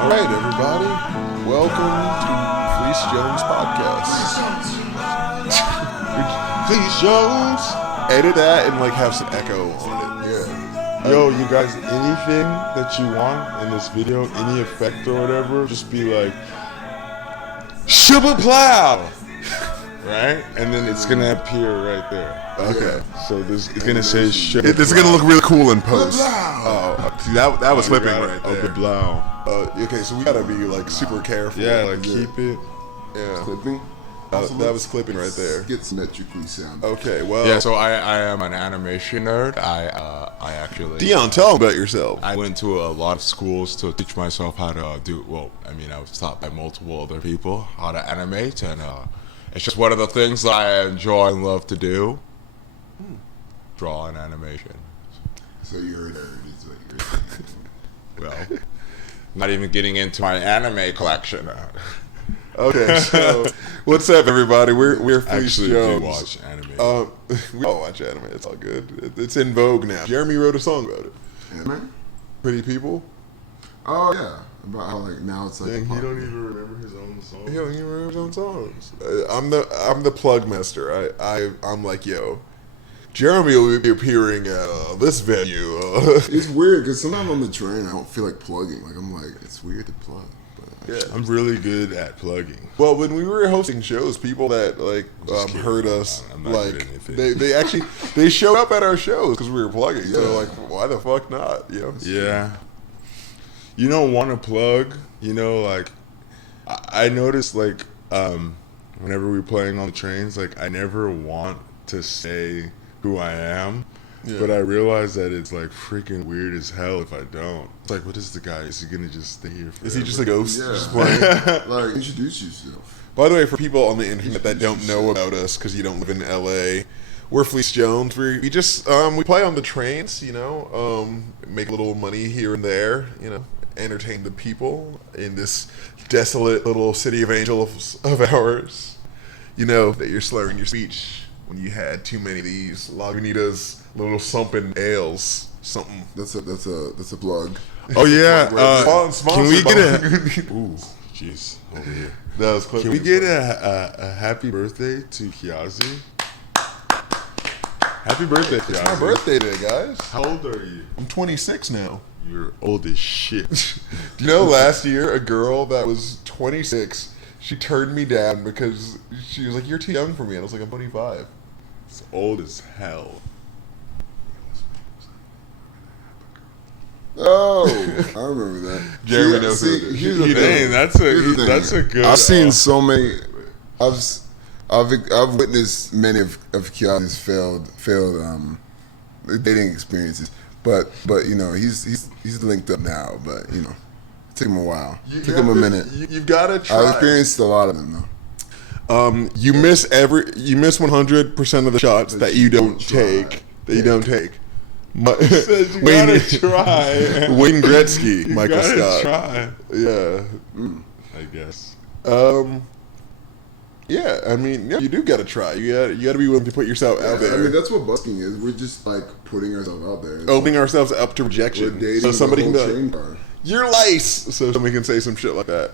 Alright, everybody. Welcome to FleeceJones Podcast. FleeceJones! Edit that and have some echo on it. Yeah. Yo, you guys, anything that you want in this video, any effect or whatever, just be like, Sugar Plow! Right? And then it's gonna appear right there. Okay. So this it's gonna say Sugar This is gonna look really cool in post. Oh, see, that was flipping right there. The blow. Okay, so we gotta be super careful. Yeah, keep it. Yeah. Clipping? That was clipping right there. Get symmetrically sound. Okay, well. Yeah, so I am an animation nerd. I actually Dion, tell them about yourself. I went to a lot of schools to teach myself how to do. Well, I mean, I was taught by multiple other people how to animate, and it's just one of the things that I enjoy and love to do. Draw and animation. So you're a nerd, is what you're saying. Well, not even getting into my anime collection. Okay, so what's up, everybody? We're Actually, FleeceJones. do watch anime. We all watch anime. It's all good. It's in vogue now. Jeremy wrote a song about it. Anime? Pretty People. Oh yeah, about how now it's like. Dang, he don't even remember his own song. He don't even remember his own songs. I'm the plug master. I'm like, yo, Jeremy will be appearing at this venue. It's weird because sometimes on the train I don't feel like plugging. I'm like, it's weird to plug. Yeah. I'm really good at plugging. Well, when we were hosting shows, people that heard us I'm not good at anything. they actually they showed up at our shows because we were plugging. Yeah. So why the fuck not? You know? Yeah. You don't want to plug. I noticed whenever we're playing on the trains, I never want to say who I am. Yeah. But I realize that it's freaking weird as hell if I don't. It's what is the guy? Is he gonna just stay here forever? Is he just a ghost? Yeah. Just playing? Introduce yourself. By the way, for people on the internet that don't know about us because you don't live in LA, we're FleeceJones. We just we play on the trains, make a little money here and there, entertain the people in this desolate little city of angels of ours. You know that you're slurring your speech when you had too many of these Lagunitas little something ales. Something. That's a plug. Oh yeah. Can we get a? Ooh, jeez, over here. That was close. Can we get a happy birthday to Kiazi? Happy birthday, Kiazi. It's my birthday today, guys. How old are you? I'm 26 now. You're old as shit. Do you know last year a girl that was 26, she turned me down because she was like, "You're too young for me," and I was like, "I'm 25." It's old as hell. Oh, I remember that. Jeremy knows who it is. Here's the thing. That's a good. I've seen so many. I've witnessed many of Kiazi's failed dating experiences, but he's linked up now. But it took him a while. It took him a minute. You've got to try. I've experienced a lot of them though. You miss 100% of the shots that you don't take. You don't take. Said you gotta try. Wayne Gretzky, You Michael gotta Scott. Try. Yeah. I guess. Yeah, I mean, you do gotta try. You gotta be willing to put yourself out there. I mean, that's what busking is. We're just putting ourselves out there. Opening ourselves up to rejection. We're dating So somebody can the whole be train like, car. "You're lice," so somebody can say some shit like that.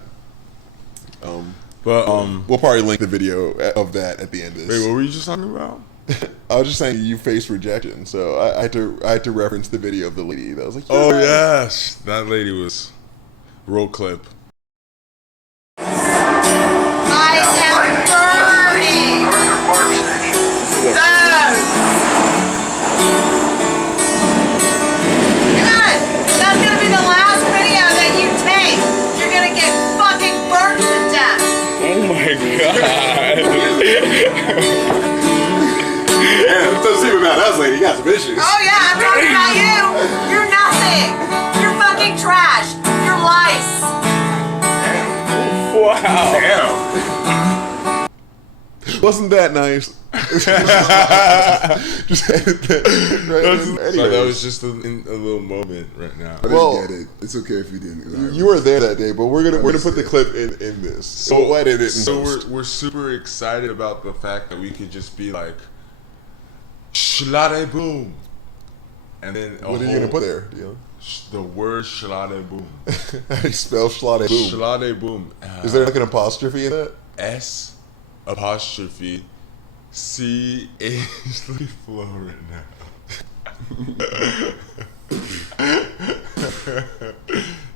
But We'll probably link the video of that at the end of this. wait, what were you just talking about? I was just saying you faced rejection, so I had to reference the video of the lady that was like, Oh "You're right." yes, that lady was roll clip. I am burning. Good. That's gonna be the last video that you take. You're gonna get fucking burnt to death. Oh my god. Damn, let's see about us, lady. You got some issues. Oh yeah, I'm talking about you. You're nothing. You're fucking trash. You're lice. Wow. Damn. Wasn't that nice? Just edit that. Right. That was just a little moment right now. I Well, didn't get it. It's okay if you didn't. 'Cause I You were there that day, but we're gonna put the clip in this. So we'll edit it. We're super excited about the fact that we could just be like, Shlade boom, and then What are you gonna put there? The word Schlade Boom. How do you spell Schlade Boom? Schlade Boom. Is there like an apostrophe in it? S apostrophe C A. Let me flow right now.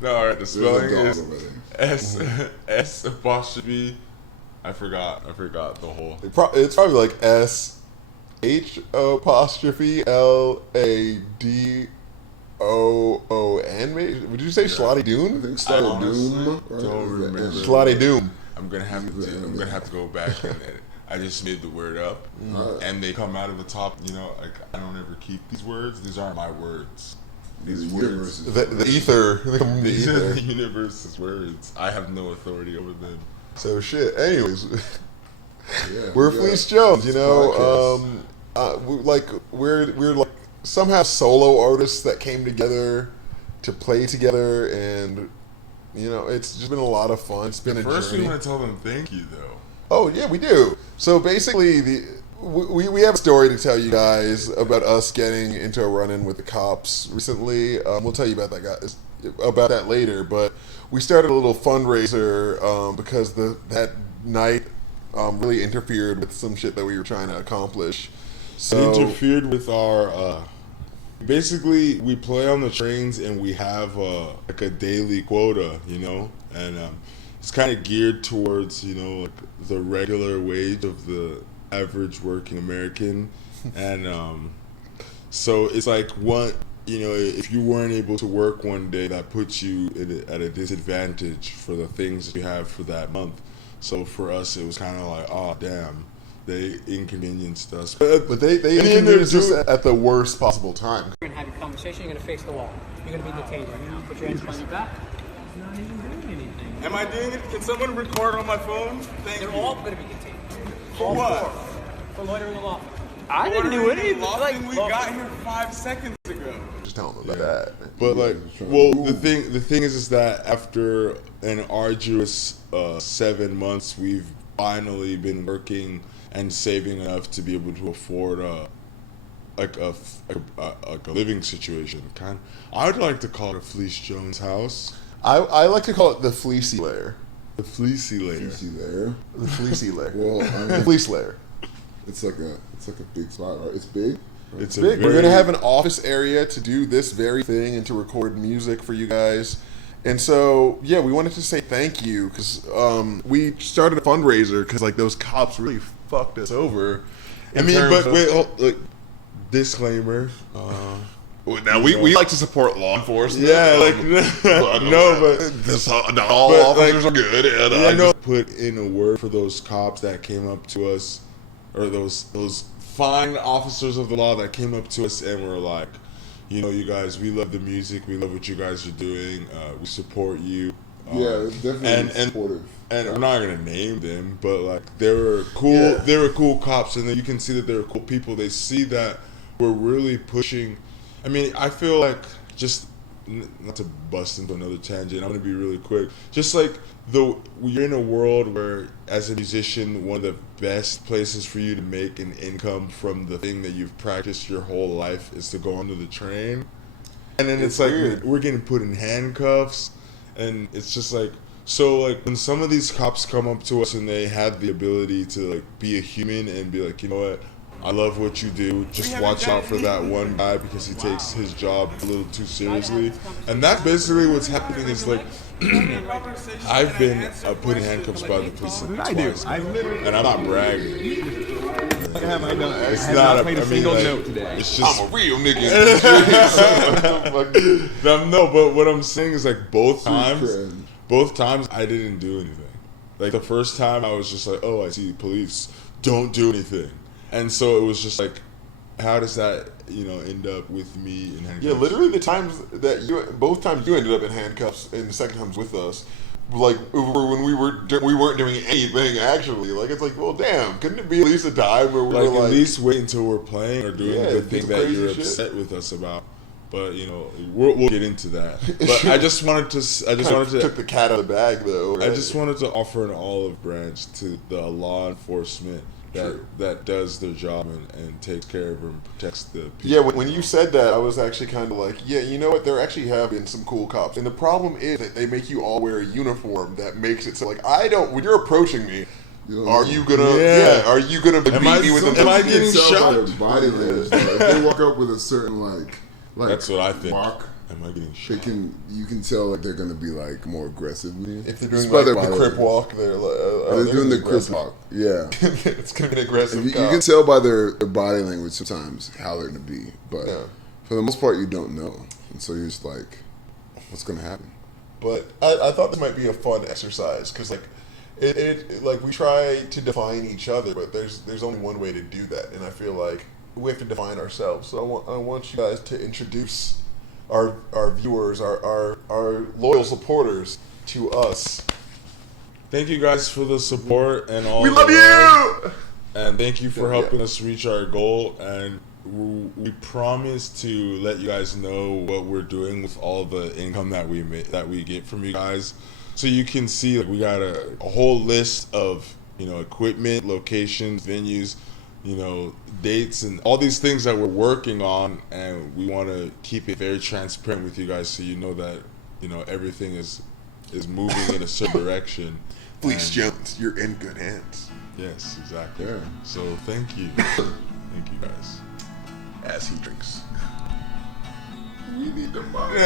No, alright, the spelling is S apostrophe. I forgot the whole. It's probably like S H apostrophe L A D O-O-N, maybe? Would you say Schlade Doom? I think Schlade Doom. Don't remember. Schlade Doom. I'm gonna have to go back and edit. I just made the word up, and they come out of the top. You know, like I don't ever keep these words. These aren't my words. These words, the ether, these are the universe's words. I have no authority over them. So shit. Anyways, we're FleeceJones. You know, we're like somehow solo artists that came together to play together, and you know, it's just been a lot of fun. It's been a First, journey. we want to tell them thank you, though. Oh yeah, we do. So basically, we have a story to tell you guys about us getting into a run-in with the cops recently. We'll tell you about that later. But we started a little fundraiser because that night really interfered with some shit that we were trying to accomplish. So It interfered with our. Basically, we play on the trains and we have like a daily quota, you know, and it's kind of geared towards, you know, like the regular wage of the average working American, and so it's like if you weren't able to work one day, that puts you at a disadvantage for the things that you have for that month. So for us, it was kind of like, oh damn, they inconvenienced us. But they inconvenienced us at the worst possible time. You're going to have your conversation, you're going to face the wall. You're going to be detained right now. Put your hands behind your back. He's not even doing anything. Am I doing it? Can someone record on my phone? They're all going to be detained. For what? For loitering aloft. I didn't do anything. We got here 5 seconds ago. Just tell them about that. But like, well, the thing is that after an arduous 7 months, we've finally been working and saving enough to be able to afford a living situation. I would like to call it a FleeceJones house. I like to call it the fleecy layer. The fleecy layer. The fleecy layer. Well, the fleece layer. It's like a big spot, right? It's big. It's Big. We're gonna have an office area to do this very thing and to record music for you guys. And so, yeah, we wanted to say thank you because we started a fundraiser because like those cops really fucked us over. Disclaimer. Now we like to support law enforcement. Yeah, not all officers are good. And, I know. Put in a word for those cops that came up to us, or those fine officers of the law that came up to us and were like, you know, you guys, we love the music, we love what you guys are doing, we support you. Yeah, it's definitely supportive. And I'm not gonna name them, but like they were cool. Yeah. They were cool cops, and then you can see that they're cool people. They see that we're really pushing. I mean, I feel like, just not to bust into another tangent, I'm gonna be really quick. Just like you're in a world where, as a musician, one of the best places for you to make an income from the thing that you've practiced your whole life is to go onto the train. And then it's like we're getting put in handcuffs, and it's just like, so like when some of these cops come up to us and they have the ability to like be a human and be like, you know what, I love what you do. Just watch out for that one guy because he takes his job a little too seriously. And that basically what's happening is like, I've been put in handcuffs by the police twice, and I'm not bragging. It's not a single note today. It's just, I'm a real nigga. No, but what I'm saying is like both times I didn't do anything. Like the first time I was just like, oh, I see police, don't do anything. And so it was just like, how does that, you know, end up with me in handcuffs? Yeah, literally the times that both times you ended up in handcuffs and the second times with us, like when we weren't doing anything actually. Like it's like, well, damn, couldn't it be at least a time where we're like at least wait until we're playing or doing the thing that you're shit. upset with us about? But you know, we'll get into that. But I just wanted to took the cat out of the bag though. Right? I just wanted to offer an olive branch to the law enforcement that does their job and takes care of them, protects the people. Yeah, when you said that, I was actually kind of like, yeah, you know what? There actually have been some cool cops, and the problem is that they make you all wear a uniform that makes it so like when you're approaching me. Are you gonna? Are you gonna beat me with am I getting shot? Body language. If they walk up with a certain like that's what I think. Walk, am I getting shot? you can tell like they're gonna be like more aggressive with you. If they're doing like the crip walk, they're doing the crip walk. Yeah, it's gonna be an aggressive. You can tell by their body language sometimes how they're gonna be, but for the most part you don't know, and so you're just like, what's gonna happen? But I thought this might be a fun exercise because like. It like we try to define each other, but there's only one way to do that, and I feel like we have to define ourselves. So I want you guys to introduce our viewers, our loyal supporters to us. Thank you guys for the support and all. We love you, and thank you for helping us reach our goal. And we promise to let you guys know what we're doing with all the income that we get from you guys. So you can see like we got a whole list of equipment, locations, venues, dates, and all these things that we're working on, and we want to keep it very transparent with you guys, so you know that everything is moving in a certain direction. FleeceJones, you're in good hands. Yes, exactly. Yeah. So thank you, thank you guys. As he drinks. We need the money.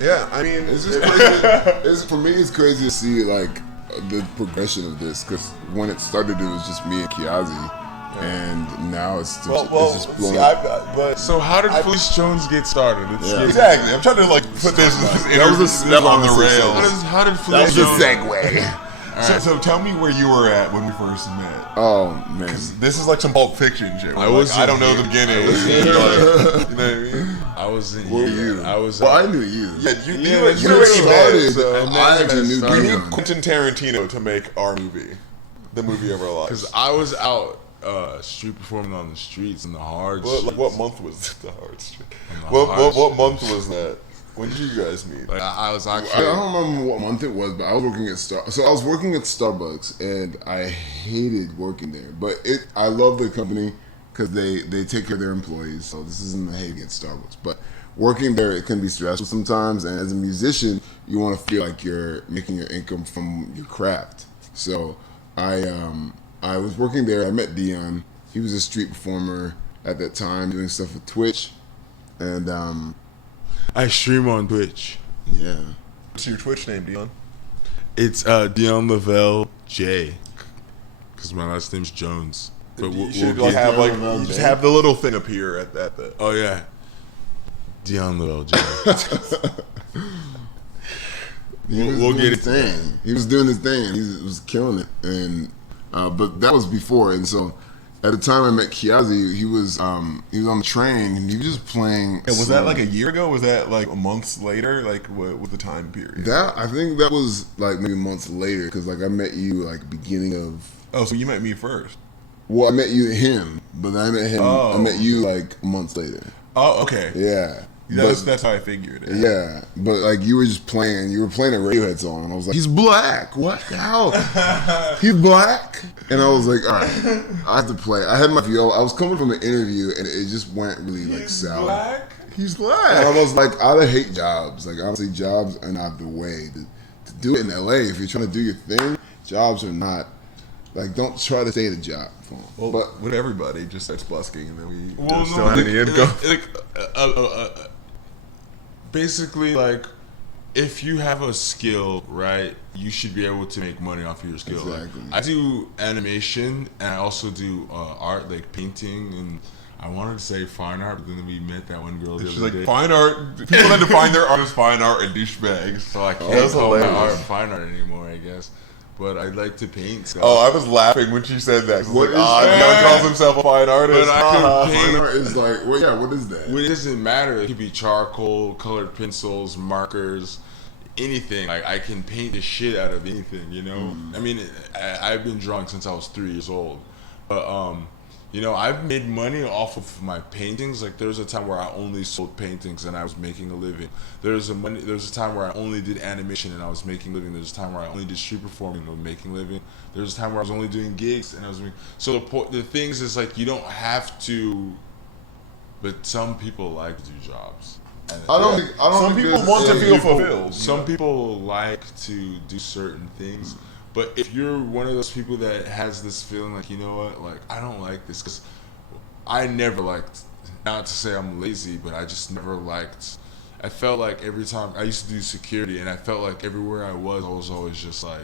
Yeah, I mean, it's just crazy. For me, it's crazy to see like the progression of this, because when it started, it was just me and Kiazi, and now it's just blowing. So how did FleeceJones get started? Exactly. I'm trying to like put this on the rails. How did FleeceJones? That was a segue. So tell me where you were at when we first met. Oh man, this is like some Pulp Fiction shit. I don't know the beginning. You know what I mean? I wasn't here. You? I was. Well, I knew you. Yeah, you already started. So I actually knew we Dion. need Quentin Tarantino to make our movie, the movie of our lives. Because I was out street performing on the streets in the hard. Like, what month was the hard street? What month was that? When did you guys meet? Like, I was actually. I don't remember what month it was, but I was working at I was working at Starbucks, and I hated working there. But I love the company because they take care of their employees. So this isn't a hate against Starbucks, but working there, it can be stressful sometimes. And as a musician, you want to feel like you're making your income from your craft. So I was working there. I met Dion. He was a street performer at that time, doing stuff with Twitch, and I stream on Twitch. Yeah. What's your Twitch name, Dion? It's Dion Lavelle J, because my last name's Jones. But you should just have the little thing up here at that. Oh yeah, Dion Lavelle J. We'll get it. Thing. He was doing his thing, and he was killing it. And but that was before, and so. At the time I met Kiazi, he was on the train and he was just playing. Was that like a year ago? Was that like months later? Like what was the time period? I think that was like maybe months later, because like I met you like beginning of. Oh, so you met me first? Well, I met him, but then I met him. I met you like months later. Oh, okay. Yeah. That's how I figured it. Yeah, but like you were just playing. You were playing a Radiohead song, and I was like, "He's black. What? How? He's black?" And I was like, "All right, I have to play." I had my viola. I was coming from an interview, and it just went really like sour. Black? He's black. And I was like, I hate jobs. Like honestly, jobs are not the way to do it in LA. If you're trying to do your thing, jobs are not. Like, don't try to stay at a job. Well, but with everybody just starts busking, and then we don't have any income. Basically, like, if you have a skill, right, you should be able to make money off of your skill. Exactly. Like, I do animation, and I also do art, like painting, and I wanted to say fine art, but then we met that one girl the other day. Fine art. People that define their art as fine art and douchebags. So I can't call my art fine art anymore, I guess. But I'd like to paint. So. Oh, I was laughing when she said that. What is Dion calls himself a fine artist. But I can paint. Fine art is like, well, yeah, what is that? Well, it doesn't matter. It could be charcoal, colored pencils, markers, anything. Like, I can paint the shit out of anything, you know? I mean, I've been drawing since I was 3 years old. But You know, I've made money off of my paintings. Like, there was a time where I only sold paintings and I was making a living. There was a time where I only did animation and I was making a living. There was a time where I only did street performing and I was making a living. There was a time where I was only doing gigs and I was making... So the things is, like, you don't have to... But some people like to do jobs. And Some people want to feel fulfilled. Some people like to do certain things. But if you're one of those people that has this feeling like, you know what, like, I don't like this, because I never liked, not to say I'm lazy, but I just never liked, I felt like every time, I used to do security, and I felt like everywhere I was always just like,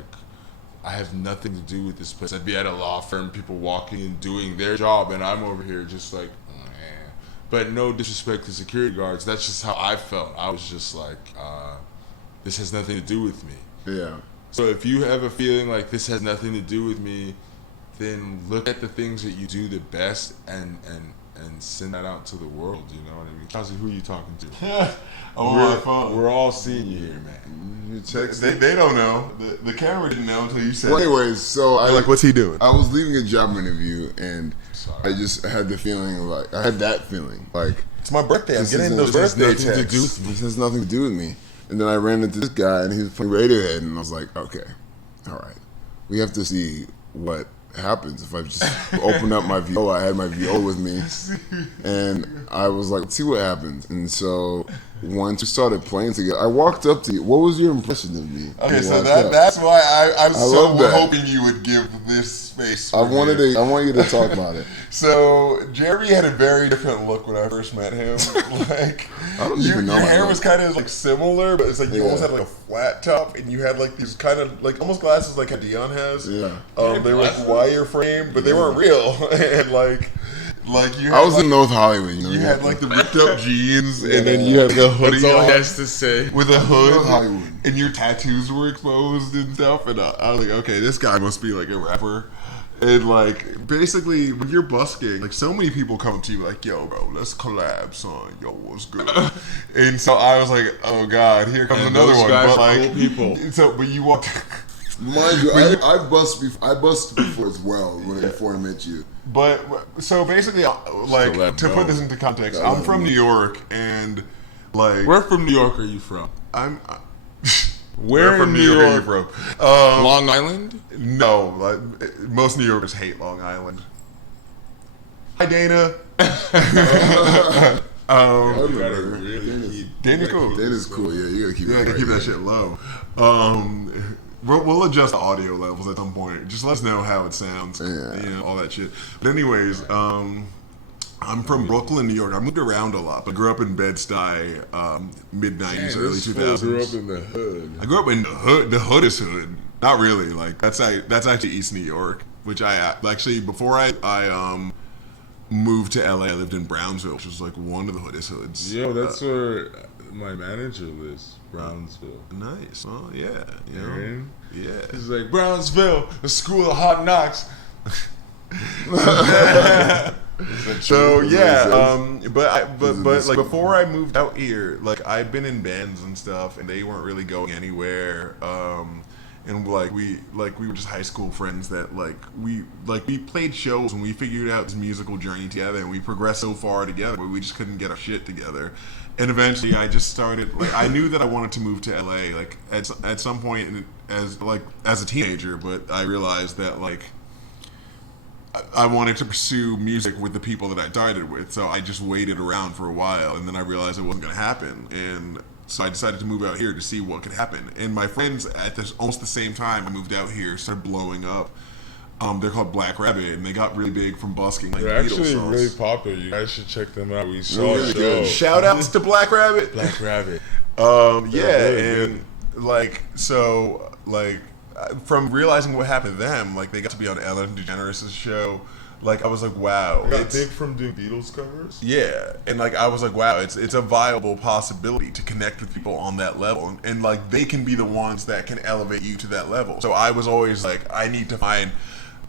I have nothing to do with this place. I'd be at a law firm, people walking and doing their job, and I'm over here just like, eh. But no disrespect to security guards, that's just how I felt. I was just like, this has nothing to do with me. Yeah. So if you have a feeling like this has nothing to do with me, then look at the things that you do the best and send that out to the world. You know what I mean? Kiazi, who are you talking to? We're all seeing you here, man. You text They don't know. The camera didn't know until you said. Well, anyways, so I like, what's he doing? I was leaving a job interview and I just had the feeling like I had that feeling like It's my birthday. I'm getting those this has birthday nothing to do texts. with me. This has nothing to do with me. And then I ran into this guy and he was playing Radiohead and I was like, okay, all right, we have to see what happens if I just open up my viola. I had my viola with me and I was like, let's see what happens. And so once we started playing together, I walked up to you. What was your impression of me? Okay, so Walked up. that's why I was so love that. hoping you would give this space. I want you to talk about it. So Jeremy had a very different look when I first met him. Like, I don't even know your my hair look. was kind of like similar, but it's like you almost had like a flat top, and you had like these kind of like almost glasses like how Dion has. Yeah. They were like wireframe, but they weren't real, and like you. Had, I was in North Hollywood. You had like the ripped up jeans, and then you had the hoodie That's all on he has to say. with a North hood, Hollywood. and your tattoos were exposed and stuff. And I was like, okay, this guy must be like a rapper. And like basically, when you're busking, like so many people come to you like, "Yo, bro, let's collab, son. Yo, what's good?" And so I was like, "Oh God, here comes And another those one." guys But are like, cool people. So, but you walked. Mind you, I busted before as well before I met you. But so basically, like let to go. put this into context, I'm from New York, and like Where from New York are you from? I'm. Where from in New New York are you York? from? Long Island? No, like, most New Yorkers hate Long Island. Hi, Dana. You gotta really Dana's cool. Dana's cool. Yeah, you gotta keep Yeah, it. keep that shit low. We'll adjust the audio levels at some point. Just let us know how it sounds. Yeah. You know, all that shit. But anyways, I'm from Brooklyn, New York. I moved around a lot, but grew up in Bed-Stuy, mid-90s, early 2000s. grew up in the hood. I grew up in the hood. The hood is hood. Not really. Like that's actually East New York, which I actually before I moved to LA, I lived in Brownsville, which was like one of the hoodest hoods. Yo, that's where my manager lives, Brownsville. Nice. Oh yeah. You know? Aaron? Yeah. He's like, Brownsville, the school of hot knocks. So yeah, but like before I moved out here, like I'd been in bands and stuff, and they weren't really going anywhere. And we were just high school friends that we played shows and we figured out this musical journey together, and we progressed so far together, but we just couldn't get our shit together. And eventually, I just started like I knew that I wanted to move to LA like at some point as a teenager, but I realized that like. I wanted to pursue music with the people that I started with, so I just waited around for a while, and then I realized it wasn't going to happen, and so I decided to move out here to see what could happen. And my friends at almost the same time I moved out here started blowing up. They're called Black Rabbit, and they got really big from busking like They're Beatles actually songs. really popular. You guys should check them out. We saw a Really show. good. Shout outs to Black Rabbit. Black Rabbit. Yeah, really and from realizing what happened to them, like they got to be on Ellen DeGeneres' show. Like I was like, wow, Got it's big from doing Beatles covers. yeah, and like I was like, wow, it's a viable possibility to connect with people on that level, and like they can be the ones that can elevate you to that level. So I was always like, I need to find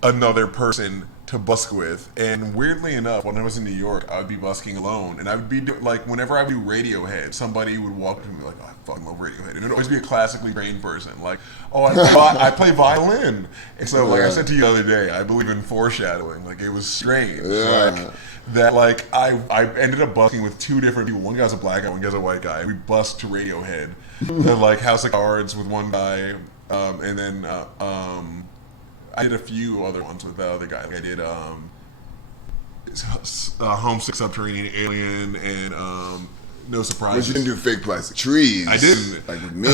another person to busk with. And weirdly enough, when I was in New York, I would be busking alone, and I would be like, whenever I would do Radiohead, somebody would walk up to me like, oh, I fucking love Radiohead, and it would always be a classically trained person, like, oh, I play violin. And so, like I said to you the other day, I believe in foreshadowing. Like, it was strange. Like, that, like, I ended up busking with two different people. One guy's a black guy, one guy's a white guy. We busked to Radiohead, to, like, House of Cards with one guy, and then I did a few other ones with the other guy. Like, I did Homesick Subterranean Alien and No Surprises. But you didn't do Fake Plastic Trees. I didn't. Like with me.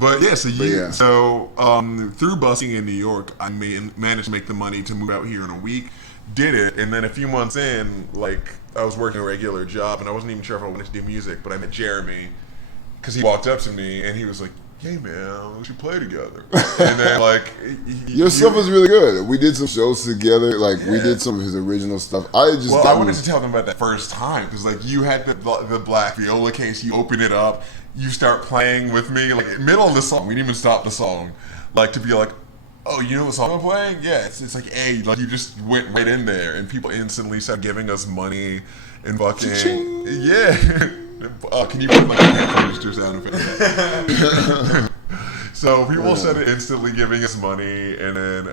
But yeah, so through busking in New York, I managed to make the money to move out here in a week. Did it, and then a few months in, like, I was working a regular job, and I wasn't even sure if I wanted to do music, but I met Jeremy, because he walked up to me, and he was like, hey man, we should play together. And then, like, your stuff was really good. We did some shows together. Like, we did some of his original stuff. I wanted to tell them about that first time, because, like, you had the black viola case, you open it up, you start playing with me, like, middle of the song, we didn't even stop the song, like, to be like, oh, you know the song I'm playing? Yeah, it's like, hey, like, you just went right in there, and people instantly started giving us money and fucking, cha-ching. Yeah. Can you put, like, a register sound effect? So people started instantly giving us money, and then,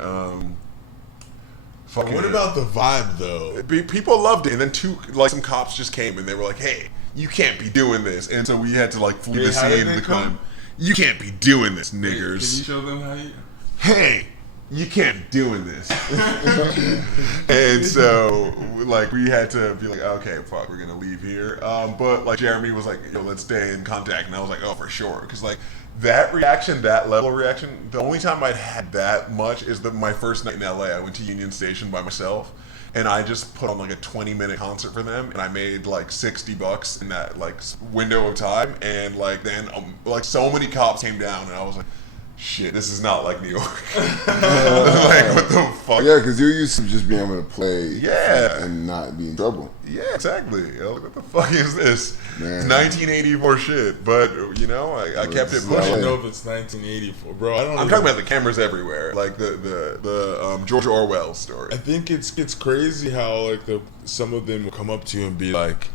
what about the vibe, though? People loved it, and then some cops just came, and they were like, hey, you can't be doing this, and so we had to, like, flee the scene to come. You can't be doing this, niggers. Can you show them how you... Hey, you can't be doing this. And so, like, we had to be like, okay, fuck, we're gonna leave here. But, like, Jeremy was like, yo, let's stay in contact, and I was like, oh, for sure, because, like, that reaction, that level of reaction, the only time I'd had that much is my first night in LA. I went to Union Station by myself, and I just put on, like, a 20-minute concert for them, and I made, like, $60 in that, like, window of time, and, like, then, like, so many cops came down, and I was like, shit, this is not like New York. Like, what the fuck? Yeah, because you're used to just being able to play and not be in trouble. Yeah, exactly. Like, what the fuck is this? Man. 1984 shit. But, you know, I kept it pushing. I don't know if it's 1984, bro. I'm talking about the cameras everywhere. Like the George Orwell story. I think it's crazy how, like, some of them will come up to you and be like,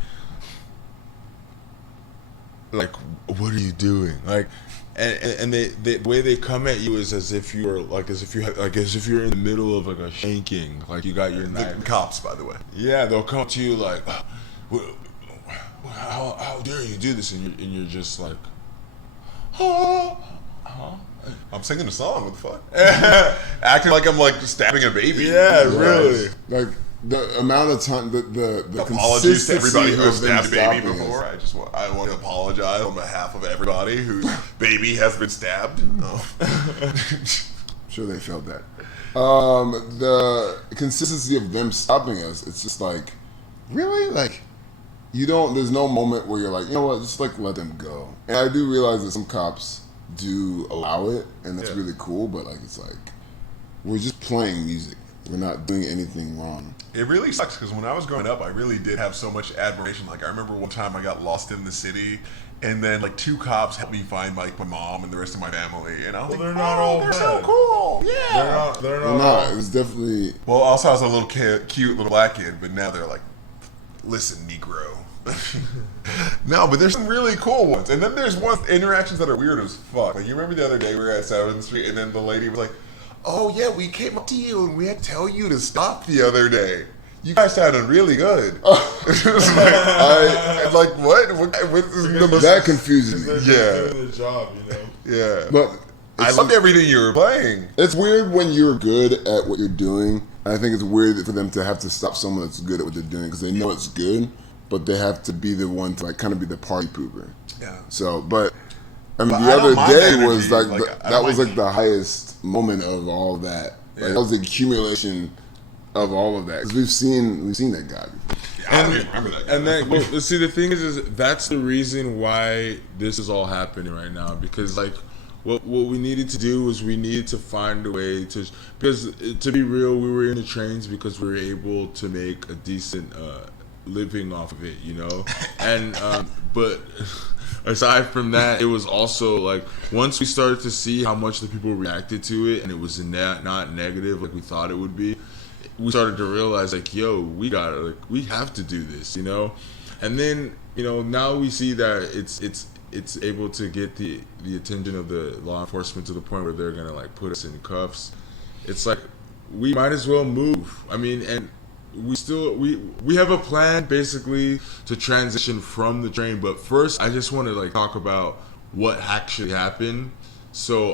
what are you doing? Like, and the way they come at you is as if you're in the middle of, like, a shanking, like you got your knife. The cops, by the way. Yeah, they'll come to you like, how dare you do this, and you're just like, I'm singing a song. What the fuck? Acting like I'm, like, stabbing a baby. Yeah, really. Like, the amount of time, the apologies to everybody who has consistency stabbed a baby before. I want to apologize on behalf of everybody whose baby has been stabbed. I'm sure they felt that. The consistency of them stopping us, it's just like, really? Like, there's no moment where you're like, you know what, just, like, let them go. And I do realize that some cops do allow it, and that's really cool, but, like, it's like, we're just playing music. We're not doing anything wrong. It really sucks, because when I was growing up, I really did have so much admiration. Like, I remember one time I got lost in the city, and then, like, 2 cops helped me find, like, my mom and the rest of my family, and I was like, they're not all they're bad. so cool. Yeah. They're not. It was definitely... Well, also I was a little cute little black kid, but now they're like, listen, Negro. No, but there's some really cool ones. And then there's interactions that are weird as fuck. Like, you remember the other day we were at 7th Street, and then the lady was like, oh yeah, we came up to you and we had to tell you to stop the other day. You guys sounded really good. Like, what? That confuses me. They're doing their job, you know. Yeah. But I loved everything you were playing. It's weird when you're good at what you're doing. I think it's weird for them to have to stop someone that's good at what they're doing because they know it's good, but they have to be the one to, like, kind of be the party pooper. Yeah. So, but I mean, the other day was like that was like the highest moment of all that. Yeah. Like, that was the accumulation of all of that because we've seen that guy before. Yeah, I don't even remember that guy. And then, well, see, the thing is that's the reason why this is all happening right now, because, like, what we needed to do was we needed to find a way to, because to be real, we were in the trains because we were able to make a decent living off of it, you know, and but aside from that, it was also like once we started to see how much the people reacted to it, and it was not negative like we thought it would be, we started to realize like, yo, we have to do this, you know. And then, you know, now we see that it's able to get the attention of the law enforcement to the point where they're gonna like put us in cuffs. It's like we might as well move. I mean, and we have a plan basically to transition from the train, but first I just want to like talk about what actually happened. So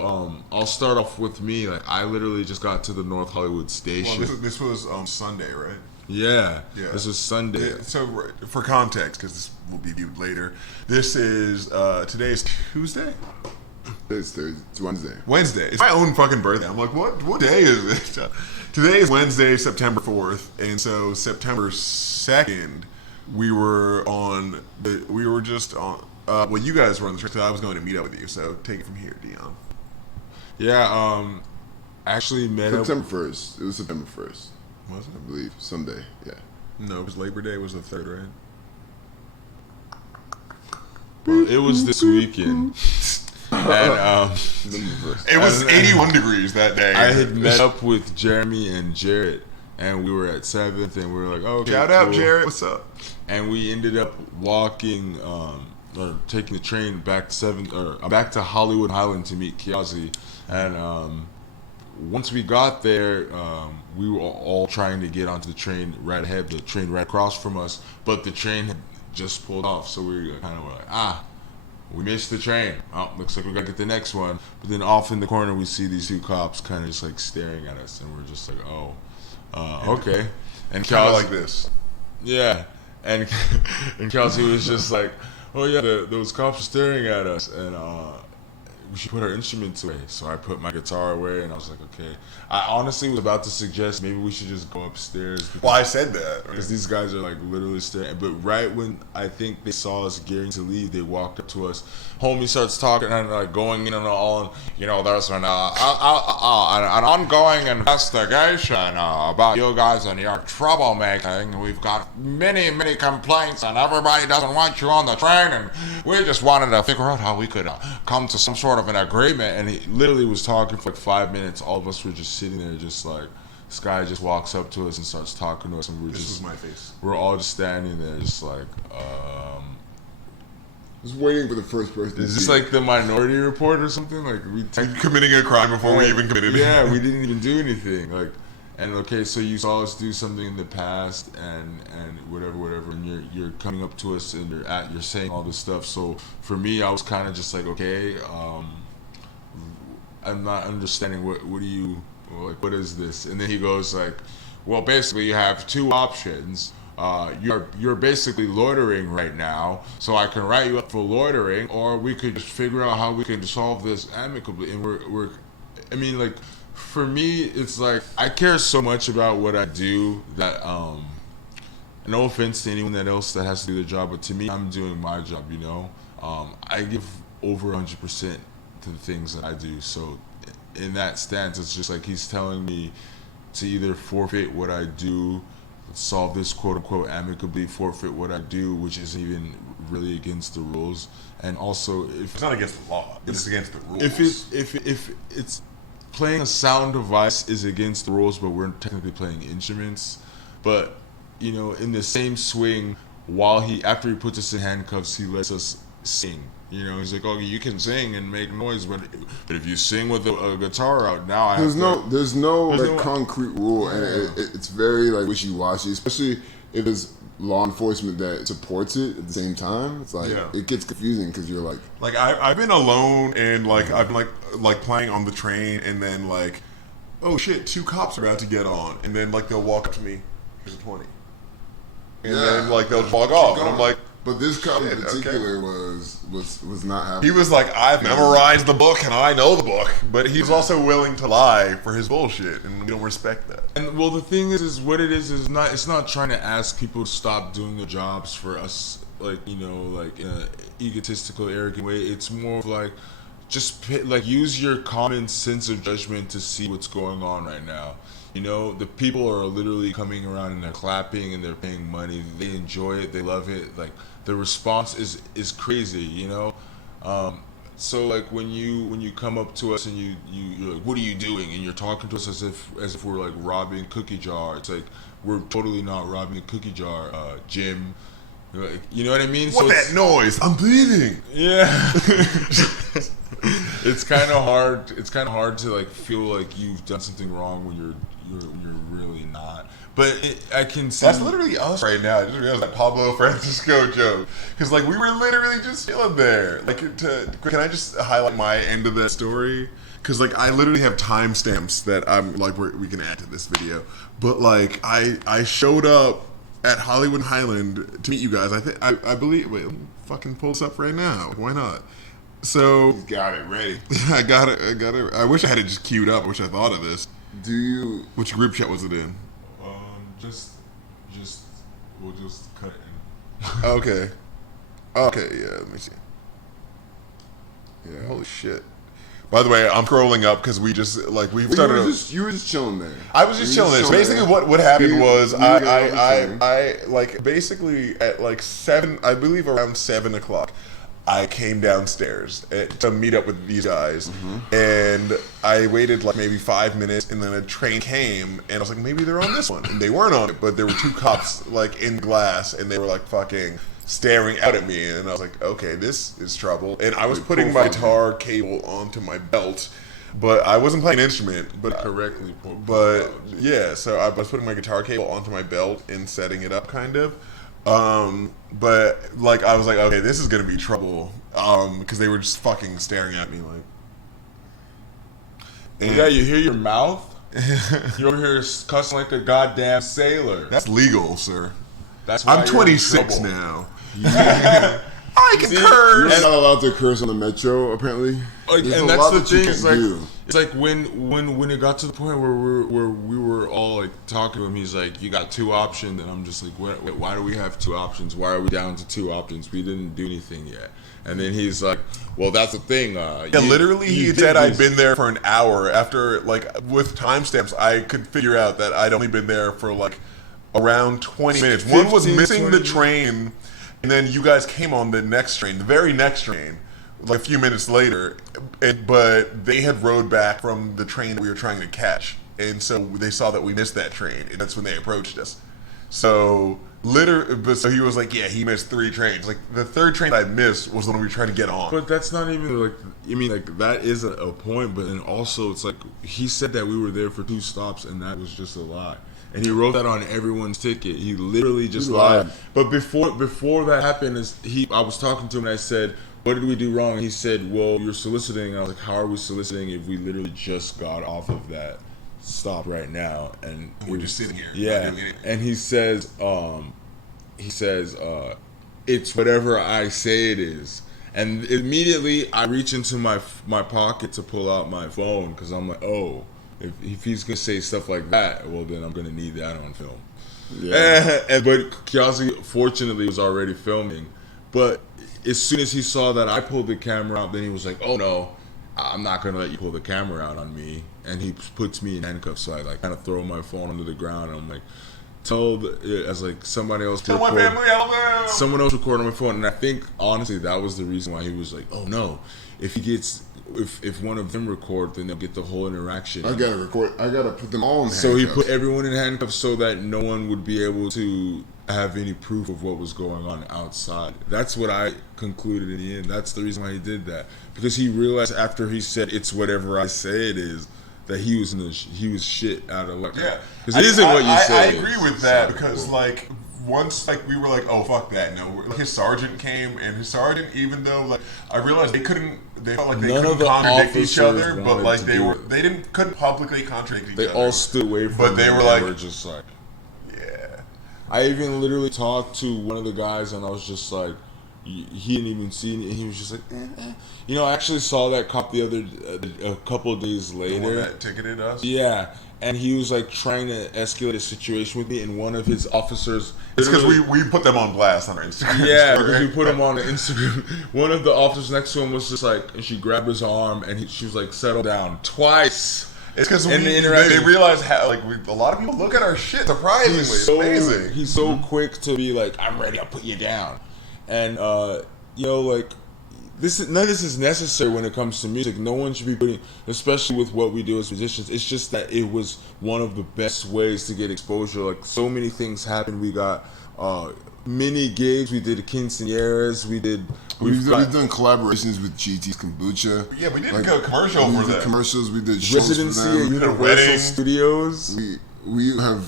I'll start off with me. Like I literally just got to the North Hollywood station. Well, this was Sunday, right? Yeah, this was Sunday. So for context, because this will be viewed later, this is today's Tuesday. It's Wednesday. Wednesday. It's my own fucking birthday. I'm like, what day is it? Today is Wednesday, September 4th, and so September 2nd, we were just on. Well, you guys were on the trip, so I was going to meet up with you. So take it from here, Dion. Yeah. Actually met September 1st. It was September 1st. Was it? I believe Sunday. Yeah. No, because Labor Day was the 3rd, right? Well, it was this weekend. And it was 81 degrees that day. I had met up with Jeremy and Jarrett, and we were at 7th, and we were like, "Oh, okay, shout out, Jarrett, what's up?" And we ended up walking or taking the train back to 7th or back to Hollywood Highland to meet Kiazi. And once we got there, we were all trying to get onto the train right ahead, the train right across from us, but the train had just pulled off, so we kind of were like, we missed the train. Oh, looks like we gotta get the next one. But then off in the corner, we see these two cops kind of just like staring at us, and we're just like, okay. And kind of like this. Yeah, and Kelsey was just like, oh yeah, those cops are staring at us, and we should put our instruments away. So I put my guitar away, and I was like, okay. I honestly was about to suggest maybe we should just go upstairs. Well, I said that. Because these guys are like literally staring. But right when I think they saw us gearing to leave, they walked up to us. Homie starts talking and like going in and all, and you know, there's an ongoing investigation about you guys and your troublemaking. We've got many complaints, and everybody doesn't want you on the train, and we just wanted to figure out how we could come to some sort of an agreement. And he literally was talking for like 5 minutes. All of us were just sitting there, just like, this guy just walks up to us and starts talking to us, and this is my face. We're all just standing there, just like, Just waiting for the first person. Is this like the Minority Report or something? Like committing a crime before we even committed it. Yeah, we didn't even do anything. Like, and okay, so you saw us do something in the past, and whatever, and you're coming up to us and you're saying all this stuff. So for me, I was kind of just like, okay, I'm not understanding what do you like, what is this? And then he goes like, well, basically you have two options. You're basically loitering right now, so I can write you up for loitering, or we could just figure out how we can solve this amicably. And we're I mean, like, for me, it's like I care so much about what I do that no offense to anyone else that has to do their job, but to me, I'm doing my job, you know. I give over 100% to the things that I do. So in that stance, it's just like he's telling me to either forfeit what I do, solve this quote unquote amicably, forfeit what I do, which isn't even really against the rules. And also, if it's not against the law, it's against the rules. If it's playing a sound device is against the rules, but we're technically playing instruments. But you know, in the same swing, after he puts us in handcuffs, he lets us sing. You know, he's like, "Oh, you can sing and make noise, but if you sing with a guitar out, now I there's no concrete rule, and it's very like wishy-washy, especially if it's law enforcement that supports it at the same time. It's like it gets confusing because you're like I've been alone, and like I've been like playing on the train, and then like, oh shit, 2 cops are about to get on, and then like they'll walk up to me, here's a 20, and then like they'll walk off, and I'm like. But this cop in particular was not happy. He was like, I've memorized the book and I know the book, but he's also willing to lie for his bullshit, and we don't respect that. And well, the thing is what it is not. It's not trying to ask people to stop doing their jobs for us, like, you know, like in an egotistical, arrogant way. It's more of like, just like use your common sense of judgment to see what's going on right now. You know, the people are literally coming around and they're clapping and they're paying money. They enjoy it. They love it. Like, the response is crazy, you know. So like when you come up to us and you're like, what are you doing? And you're talking to us as if we're like robbing a cookie jar. It's like we're totally not robbing a cookie jar, Jim. Like, you know what I mean? What that noise? I'm bleeding. Yeah. It's kind of hard. It's kind of hard to like feel like you've done something wrong when you're really not. But I can see That's literally us right now. I just realized that Pablo Francisco joke. Because, like, we were literally just chilling there. Like, can I just highlight my end of that story? Because, like, I literally have timestamps that I'm, like, we can add to this video. But, like, I showed up at Hollywood Highland to meet you guys. I believe, wait, let me fucking pull this up right now. Why not? So. He's got it ready. I got it. I wish I had it just queued up. I wish I thought of this. Do you? Which group chat was it in? Just we'll just cut it in. Okay, yeah, let me see. Yeah, holy shit. By the way, I'm scrolling up because we just, like, we started... You were just chilling there. I was just chilling there. So basically what happened was I like, basically at, like, 7, I believe around 7 o'clock, I came downstairs to meet up with these guys, and I waited like maybe 5 minutes, and then a train came, and I was like, maybe they're on this one, and they weren't on it, but there were 2 cops like in glass, and they were like fucking staring out at me, and I was like, okay, this is trouble, and I was putting my guitar cable onto my belt, but I wasn't playing an instrument, but correctly. But yeah, so I was putting my guitar cable onto my belt and setting it up, kind of. But like I was like, okay, this is gonna be trouble, because they were just fucking staring at me like. And yeah, you hear your mouth? You're over here cussing like a goddamn sailor. That's legal, sir. That's why I'm you're in 26 trouble. now. I can curse. You're not allowed to curse on the metro, apparently. Like, There's and a that's lot the that you thing. can't It's like do. it's like when it got to the point where we were all like talking to him. He's like, "You got 2 options," and I'm just like, "Why do we have 2 options? Why are we down to 2 options? We didn't do anything yet." And then he's like, "Well, that's the thing." Yeah, literally, he said I'd been there for an hour. After, like, with timestamps, I could figure out that I'd only been there for like around 20 minutes. One was missing the train, and then you guys came on the next train, the very next train, like a few minutes later. But they had rode back from the train that we were trying to catch, and so they saw that we missed that train, and that's when they approached us. So so he was like, yeah, he missed 3 trains. Like, the 3rd train I missed was the one we were trying to get on. But that's not even like, I mean, like, that is a point, but then also it's like, he said that we were there for 2 stops, and that was just a lie. And he wrote that on everyone's ticket. He literally just lied. But before that happened, I was talking to him, and I said, what did we do wrong? And he said, well, you're soliciting. And I was like, how are we soliciting if we literally just got off of that stop right now? And we're just sitting here. Yeah. And he says, it's whatever I say it is. And immediately I reach into my pocket to pull out my phone, because I'm like, oh, if he's gonna say stuff like that, well, then I'm gonna need that on film. Yeah. But Kiazi fortunately was already filming. But as soon as he saw that I pulled the camera out, then he was like, oh no, I'm not gonna let you pull the camera out on me. And he puts me in handcuffs, so I like kind of throw my phone onto the ground, and I'm like, as like somebody else Tell my family I love them. Someone else recorded on my phone. And I think honestly that was the reason why he was like, oh no, if one of them record, then they'll get the whole interaction. I gotta record. I gotta put them all in handcuffs. So he put everyone in handcuffs so that no one would be able to have any proof of what was going on outside. That's what I concluded in the end. That's the reason why he did that, because he realized after he said it's whatever I say it is, that he was shit out of luck. Yeah, because it isn't what you say. I agree with that, because like once like we were like, oh fuck that, no. Like, his sergeant came, and his sergeant, even though like I realized they felt like they couldn't contradict each other, but like they couldn't publicly contradict each other. They all stood away from but they him, were like, they were just like, yeah. I even literally talked to one of the guys, and I was just like, he didn't even see me, and he was just like, You know, I actually saw that cop a couple of days later. The one that ticketed us? Yeah, and he was like trying to escalate a situation with me, and one of his officers. It's because we put them on blast on our Instagram. Yeah, because we put them on Instagram. One of the officers next to him was just like, and she grabbed his arm, and she was like, settle down, twice. It's because they realize how a lot of people look at our shit. Surprisingly, it's amazing. He's so quick to be like, I'm ready, I'll put you down. And like none of this is necessary when it comes to music. No one should be putting, especially with what we do as musicians. It's just that it was one of the best ways to get exposure. Like so many things happened. We got mini gigs. We did quinceañeras. We've done collaborations with GT's Kombucha. Yeah, we did go commercial for that. Commercials. We did shows residency for them. at Universal Studios. We have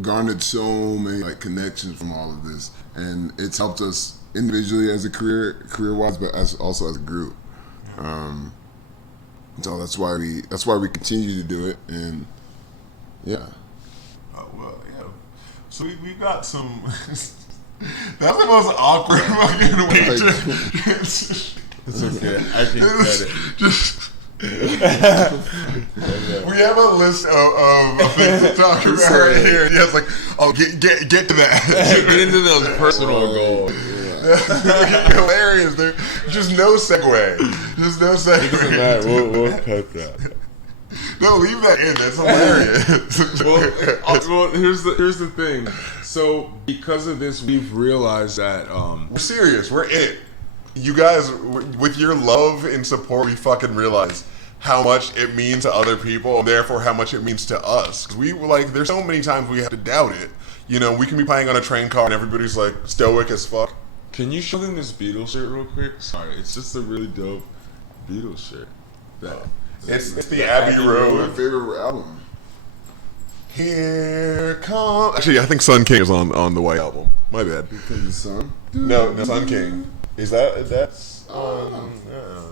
garnered so many like connections from all of this, and it's helped us individually as a career wise, but also as a group. So that's why we continue to do it, and yeah. Oh well, yeah. So we got some. That's the most awkward fucking way to. It's okay. I can cut it. Just. We have a list of things to talk about right here. Yeah, it's like, oh, get to that. Get into those personal goals. Hilarious, dude. Just no segue. Just no segue. It doesn't matter. We'll cut that. No, leave that in. That's hilarious. Well, here's the thing. So because of this, we've realized that we're serious. We're in it. You guys, with your love and support, we fucking realize how much it means to other people, and therefore how much it means to us. 'Cause we like, there's so many times we have to doubt it. You know, we can be playing on a train car and everybody's like stoic as fuck. Can you show them this Beatles shirt real quick? Sorry, it's just a really dope Beatles shirt. It's the Abbey Road. My favorite album. Here come. Actually, I think Sun King is on the White Album. My bad. Because the sun. No, Sun King. Is that's? I'm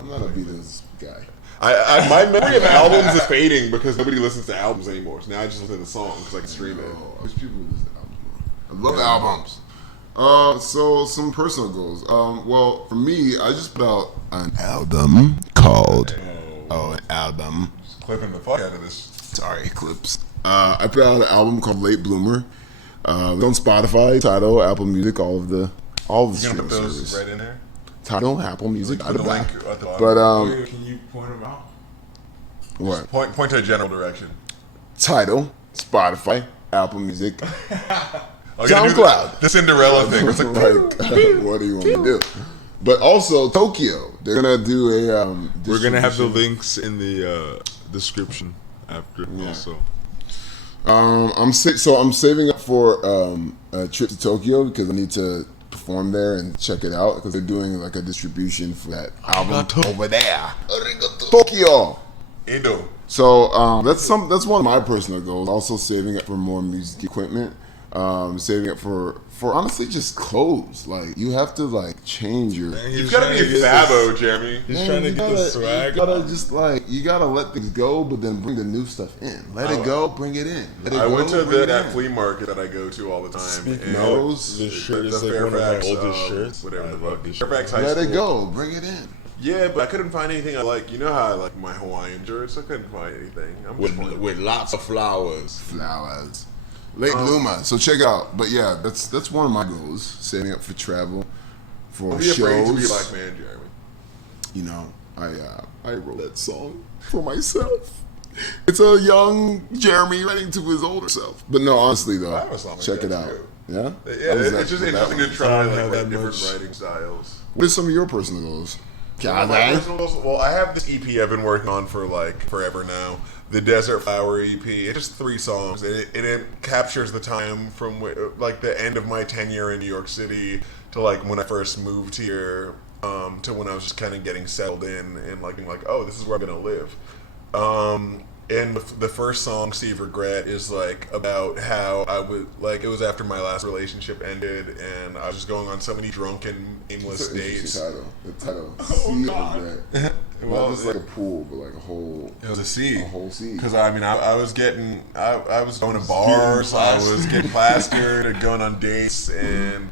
not a Beatles guy. My memory of albums is fading because nobody listens to albums anymore. So now I just listen to the song because I can stream it. I wish people listen to albums more. I love albums. So some personal goals. Well, for me, I just put out an album called an album. Just clipping the fuck out of this. Sorry, clips. I put out an album called Late Bloomer. It's on Spotify, Tidal, Apple Music, all the You gonna streaming put those services. right in there? Tidal, Apple Music, Put the link at the bottom. but Can you point them out? what? Point to a general direction. Tidal, Spotify, Apple Music, Oh, you gotta do SoundCloud. the Cinderella thing. It's like, Like, what do you want me to do? But also Tokyo, they're gonna do a. We're gonna have the distribution. links in the description after. Also, I'm saving up for a trip to Tokyo because I need to perform there and check it out because they're doing like a distribution for that album over there. Tokyo. Indo. So that's one of my personal goals. Also saving up for more music equipment. Saving up for honestly just clothes. Like you have to like change your. You've got to be a Fabo, Jeremy. He's trying to get the swag. You gotta let things go, but then bring the new stuff in. Let it go, bring it in. Let it I go, went to bring it that in. flea market that I go to all the time. Speaking and Those- this shirt is the like one of my Fairfax, oldest shirts. whatever I the love fuck. this Fairfax shirt. High Let School. it go, bring it in. Yeah, but I couldn't find anything I like. You know how I like my Hawaiian shirts? I couldn't find anything. I'm disappointed. With lots of flowers. Flowers. Late bloomer. So check it out. But yeah, that's one of my goals. Saving up for travel, for Don't be afraid to be shows. like man, Jeremy. You know, I wrote that song for myself. It's a young Jeremy writing to his older self. But no, honestly though, I have a song like check that it out. too. Yeah? Yeah, How was it's that- just that interesting one? to try I don't like have that different much. writing styles. What are some of your personal goals? My personal goals- Well, I have this EP I've been working on for like forever now. The Desert Flower EP. It's just 3 songs, and it captures the time from like the end of my tenure in New York City to like when I first moved here, to when I was just kind of getting settled in and like oh, this is where I'm gonna live. And the first song, Steve Regret, is like about how I would like it was after my last relationship ended, and I was just going on so many drunken, aimless It's an interesting dates. title. The title. Oh, Sea God. of Regret. Well, Not just like a pool, but like a whole. It was a C. A whole C. Because I mean, I was getting, I was going to bars, I was getting plastered, and going on dates, and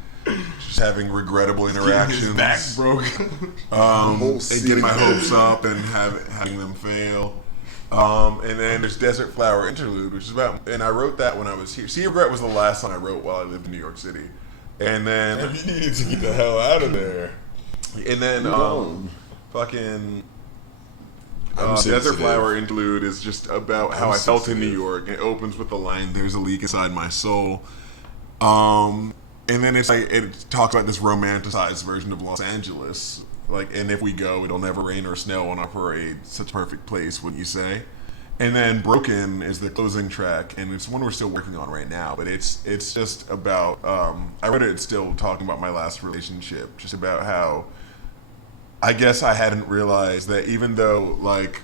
just having regrettable interactions. back broken. And getting my hopes up and having them fail. And then there's Desert Flower Interlude, which is about, and I wrote that when I was here. Sea of Regret was the last song I wrote while I lived in New York City. And then, You needed to get the hell out of there. and then, fucking. I'm Desert sensitive. Flower Interlude is just about how I felt in New York. It opens with the line, "There's a leak inside my soul." And then it's like it talks about this romanticized version of Los Angeles. Like, and if we go, it'll never rain or snow on our parade. Such a perfect place, wouldn't you say? And then Broken is the closing track, and it's one we're still working on right now. But it's just about I wrote it still talking about my last relationship, just about how I guess I hadn't realized that even though like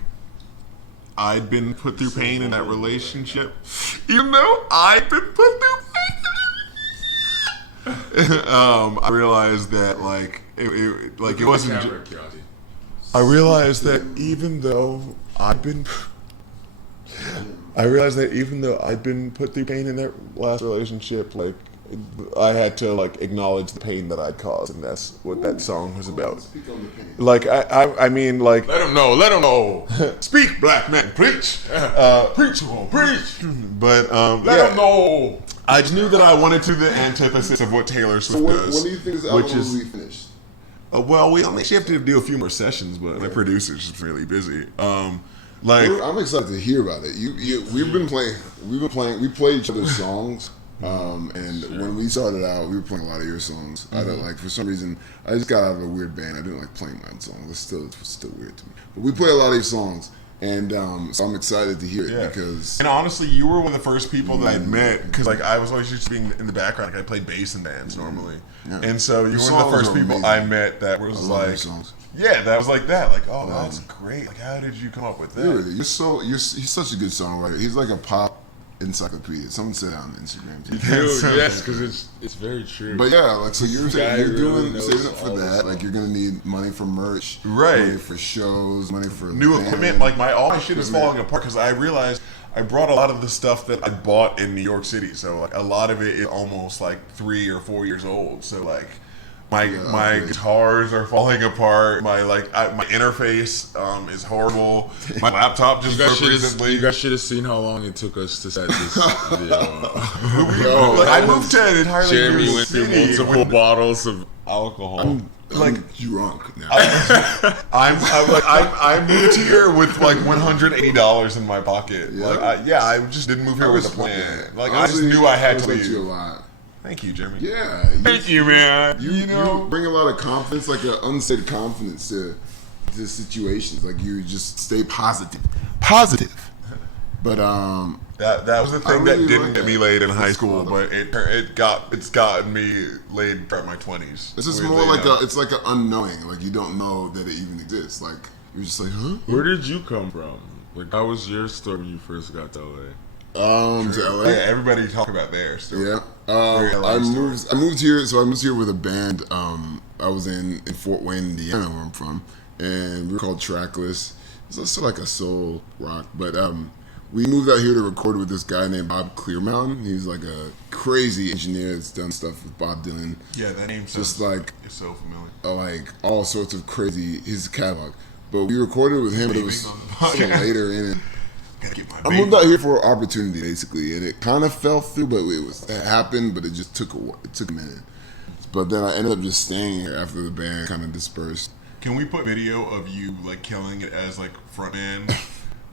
I'd been put through pain in that relationship, even though I'd been put through pain, I realized that like it wasn't. I realized that even though I'd been put through pain in that last relationship, like I had to like acknowledge the pain that I'd caused, and that's what that song was about. Speak on the pain. Like I mean, like Let them know. Speak, black man, preach. Preach, preach. but Let them know. I just knew that I wanted to the antithesis of what Taylor So Swift when does. do you think this album will be finished? Well, we only have to do a few more sessions, but the producer's just really busy. Like I'm excited to hear about it. We played each other's songs, and when we started out, we were playing a lot of your songs. I don't like, for some reason, I just got out of a weird band. I didn't like playing my own songs. It's still weird to me. But we play a lot of your songs, and so I'm excited to hear it because. And honestly, you were one of the first people that I'd met because like I was always just being in the background. Like I played bass in bands normally, and so you were one of the first people I met that was like. Yeah, that was like that. Like, oh, that's great. Like, how did you come up with that? Really, he's such a good songwriter. He's like a pop encyclopedia. Someone said it on Instagram too. Dude, yes, because it's very true. But yeah, like so you're really doing knows saving up for all this that. stuff. Like you're gonna need money for merch, Right. Money for shows, money for New band. equipment. Like all my shit is falling apart because I realized I brought a lot of the stuff that I bought in New York City. So like a lot of it is almost like 3 or 4 years old. So like. My guitars are falling apart. My interface is horrible. My laptop just broke recently. You guys should have seen how long it took us to set this video. I moved to an entirely Jeremy new went through city. multiple bottles of alcohol. I'm like drunk now. I moved here with like $180 in my pocket. Yeah. Like I just didn't move here with a plan. Like Honestly, I just knew I had to respect you a leave. lot. Thank you, Jeremy. Yeah, Thank you, man. You bring a lot of confidence, like an unsaid confidence to situations. Like you just stay positive. But that was the thing really that didn't like get me that. laid in high school, but it's gotten me laid throughout my 20s. this is Weirdly more like enough. it's like an unknowing. Like you don't know that it even exists. Like you're just like, huh? Where did you come from? Like, how was your story when you first got to LA? To LA. Yeah, everybody talk about their story. Yeah. Very LA I moved here. So I moved here with a band. I was in Fort Wayne, Indiana, where I'm from, and we were called Trackless. It's also like a soul rock, but we moved out here to record with this guy named Bob Clearmountain. He's like a crazy engineer that's done stuff with Bob Dylan. Yeah, that name Just like is so familiar. like all sorts of crazy his catalog. But we recorded with him, but it was so later in it. I moved out here for opportunity, basically, and it kind of fell through, but it happened, but it just took a minute. But then I ended up just staying here after the band kind of dispersed. Can we put video of you like killing it as like frontman,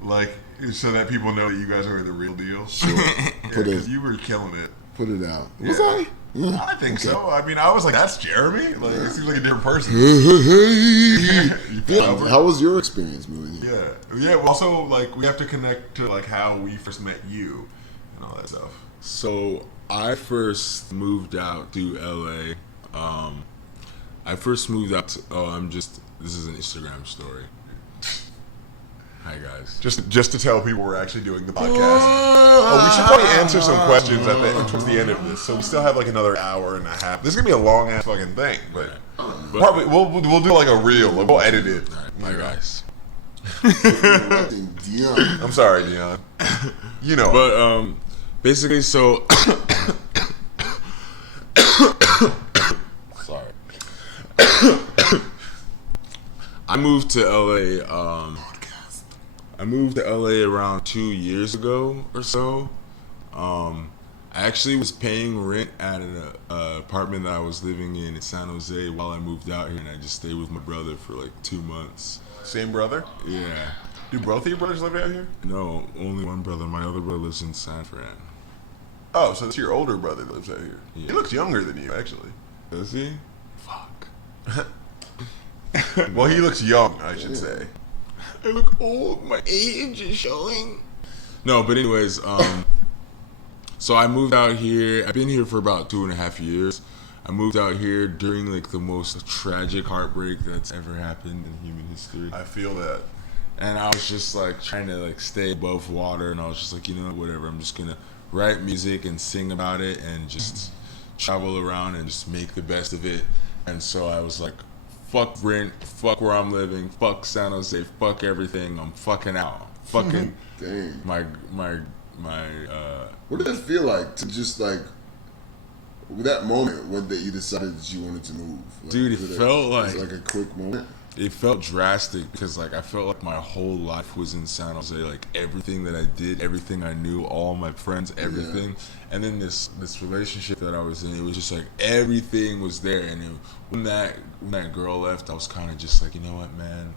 like so that people know that you guys are the real deal? Sure, because you were killing it. Put it out. Yeah. Was I? Yeah. I think so. I mean, I was like, that's Jeremy. Like, it seems like a different person. Yeah. How was your experience moving here? Yeah. Also, like, we have to connect to like how we first met you and all that stuff. So I first moved out to LA. I first moved out to, this is an Instagram story. Hi guys. Just to tell people we're actually doing the podcast. Oh, we should probably answer some questions towards the end of this. So we still have like another hour and a half. This is gonna be a long ass fucking thing, but probably we'll do like a reel. We'll edit it. Hi guys. Dion. I'm sorry, Dion. You know. But basically, so sorry. I moved to LA. I moved to LA around 2 years ago or so. I actually was paying rent at an apartment that I was living in San Jose while I moved out here, and I just stayed with my brother for like 2 months. Same brother? Yeah. Do both of your brothers live out here? No, only one brother. My other brother lives in San Fran. Oh, so it's your older brother that lives out here. Yeah. He looks younger than you, actually. Does he? Fuck. Well, he looks young, I should say. I look old. My age is showing. No, but anyways, so I moved out here. I've been here for about 2.5 years. I moved out here during like the most tragic heartbreak that's ever happened in human history. I feel that. And I was just like trying to like stay above water, and I was just like, you know, whatever. I'm just gonna write music and sing about it, and just travel around and just make the best of it. And so I was like, fuck rent, fuck where I'm living, fuck San Jose, fuck everything. I'm fucking out. Fucking Dang. my. What did it feel like to just like that moment when that you decided that you wanted to move? Like, Dude, it felt was like a quick moment. it felt drastic because like I felt like my whole life was in San Jose. Like everything that I did, everything I knew, all my friends, everything. And then this relationship that I was in, it was just like everything was there. And when that girl left, I was kind of just like, you know what, man,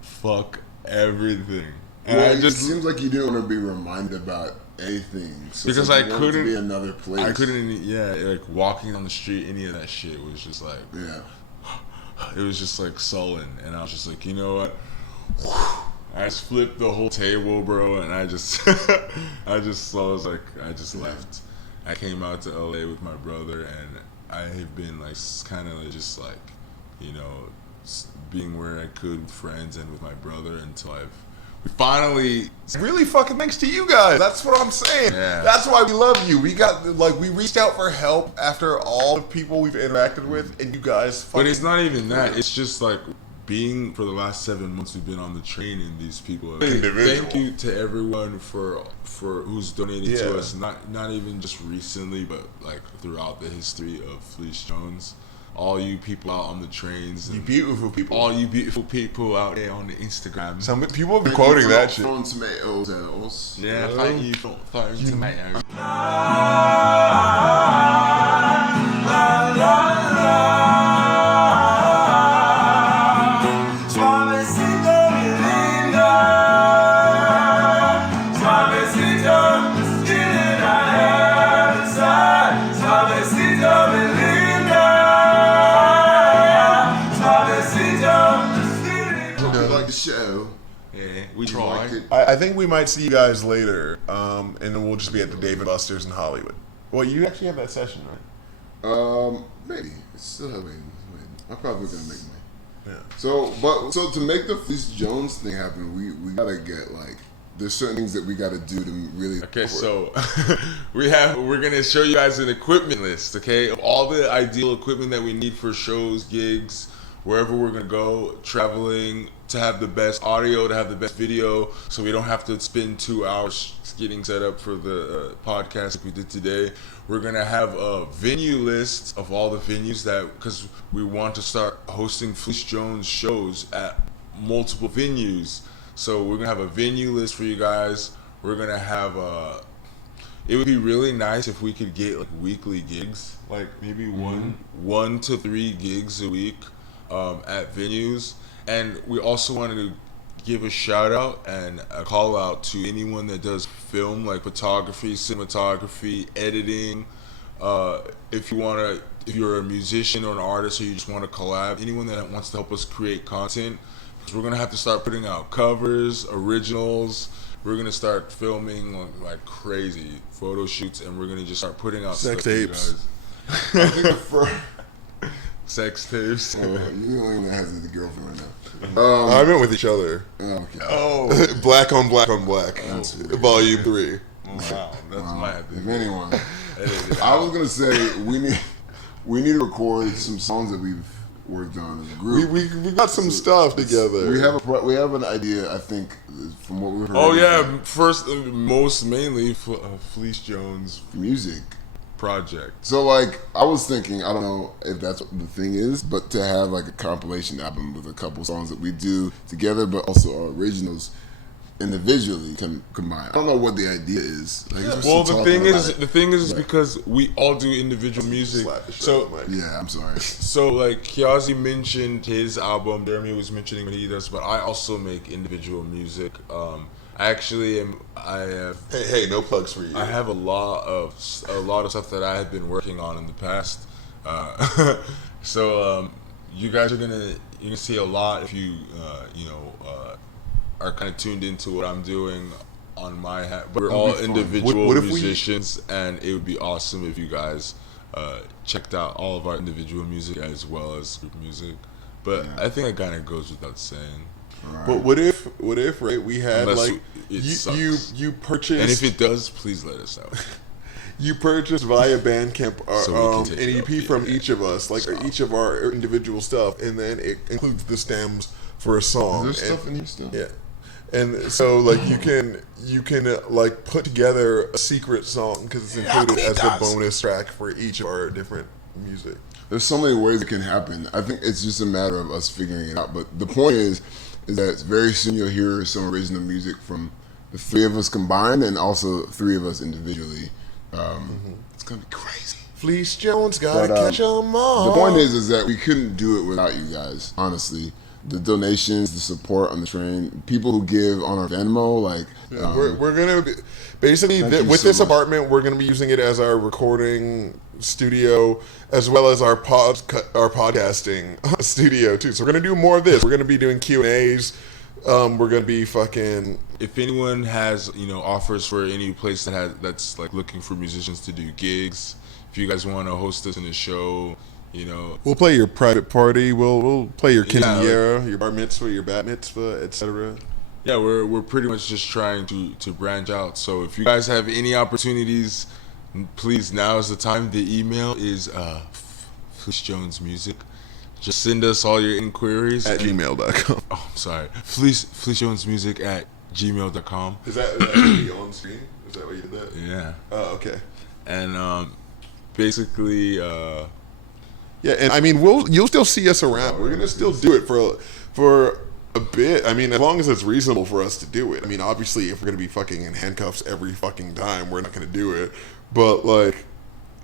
fuck everything. And Well, I just it seems like you didn't want to be reminded about anything. So because it's I like you wanted couldn't to be another place. I couldn't. Yeah, like walking on the street, any of that shit was just like. Yeah. It was just like sullen, and I was just like, you know what? I just flipped the whole table, bro, and I just left. I came out to LA with my brother, and I have been like kind of just like, you know, being where I could with friends and with my brother until we finally. Really fucking thanks to you guys. That's what I'm saying. Yeah. That's why we love you. We reached out for help after all the people we've interacted with, and you guys fucking... But it's not even that. It's just like being for the last 7 months we've been on the train, and these people. Thank you to everyone for who's donated to us. Not even just recently, but like throughout the history of FleeceJones. All you people out on the trains. You beautiful people. All you beautiful people out there on the Instagram. Some people have been quoting that shit. Throwing tomatoes. Yeah, thank you for throwing tomatoes. Show. Yeah, we tried. I think we might see you guys later, and then we'll just be at the Dave & Buster's in Hollywood. Well, you actually have that session, right? Maybe. It's still waiting. I'm probably gonna make mine. Yeah. So to make the FleeceJones thing happen, we gotta get like there's certain things that we gotta do to really. Okay, so we're gonna show you guys an equipment list, okay, of all the ideal equipment that we need for shows, gigs, wherever we're gonna go, traveling, to have the best audio, to have the best video, so we don't have to spend 2 hours getting set up for the podcast like we did today. We're gonna have a venue list of all the venues because we want to start hosting FleeceJones shows at multiple venues. So we're gonna have a venue list for you guys. We're gonna have it would be really nice if we could get like weekly gigs, like maybe one to 3 gigs a week at venues. And we also wanted to give a shout out and a call out to anyone that does film, like photography, cinematography, editing. If you're a musician or an artist, or you just want to collab, anyone that wants to help us create content, because we're gonna have to start putting out covers, originals. We're gonna start filming like crazy photo shoots, and we're gonna just start putting out Sex stuff tapes. For you guys. I think the first. Sex tapes. You're the only one that has a girlfriend right now. I meant with each other. Okay. Oh, Black on black on black. Volume 3. wow, that's my If anyone, idea. I was gonna say we need to record some songs that we've worked on as a group. We got some stuff together. We have an idea. I think from what we've heard. Oh yeah, first, most mainly FleeceJones music. project. So like I was thinking, I don't know if that's what the thing is, but to have like a compilation album with a couple songs that we do together, but also our originals individually combined. I don't know what the idea is. Like, Well, the thing is because we all do individual music. So yeah, I'm sorry. So like Kiazi mentioned his album, Jeremy was mentioning what he does, but I also make individual music. I actually am. I have. Hey, no plugs for you. I have a lot of stuff that I have been working on in the past. So you guys are gonna see a lot if you are kind of tuned into what I'm doing on my hat. We're all individual musicians, and it would be awesome if you guys checked out all of our individual music as well as group music. But I think it kind of goes without saying. Right. But what if right, we had Unless like it you purchased, and if it does, please let us know. You purchased via Bandcamp So we can take an it EP up, from yeah. each of us, like each of our individual stuff, and then it includes the stems for a song. There's stuff in here still. Yeah, and so like you can like put together a secret song because it's included as the bonus track for each of our different music. There's so many ways it can happen. I think it's just a matter of us figuring it out. But the point is that very soon you'll hear some original music from the three of us combined and also three of us individually. It's gonna be crazy. FleeceJones gotta catch 'em all. The point is that we couldn't do it without you guys. Honestly, the donations, the support on the train, people who give on our Venmo, like we're gonna be, basically Thank you with so this much. apartment, we're gonna be using it as our recording studio as well as our podcasting studio too. So we're gonna do more of this. We're gonna be doing Q&As. We're gonna be fucking. If anyone has offers for any place that's like looking for musicians to do gigs, if you guys want to host us in a show, We'll play your private party. We'll play your Yeah, quinceañera, your bar mitzvah, your bat mitzvah, etc. yeah, we're pretty much just trying to branch out. So if you guys have any opportunities, please, now is the time. The email is FleeceJones Music. Just send us all your inquiries At gmail.com. Oh, I'm sorry. FleeceJonesMusic at gmail.com. Is that on screen? Is that why you did that? Yeah. Oh, okay. And basically, Yeah, and I mean, you'll still see us around. We're gonna still do it for a bit. I mean, as long as it's reasonable for us to do it. I mean, obviously, if we're gonna be fucking in handcuffs every fucking time, we're not gonna do it. But like,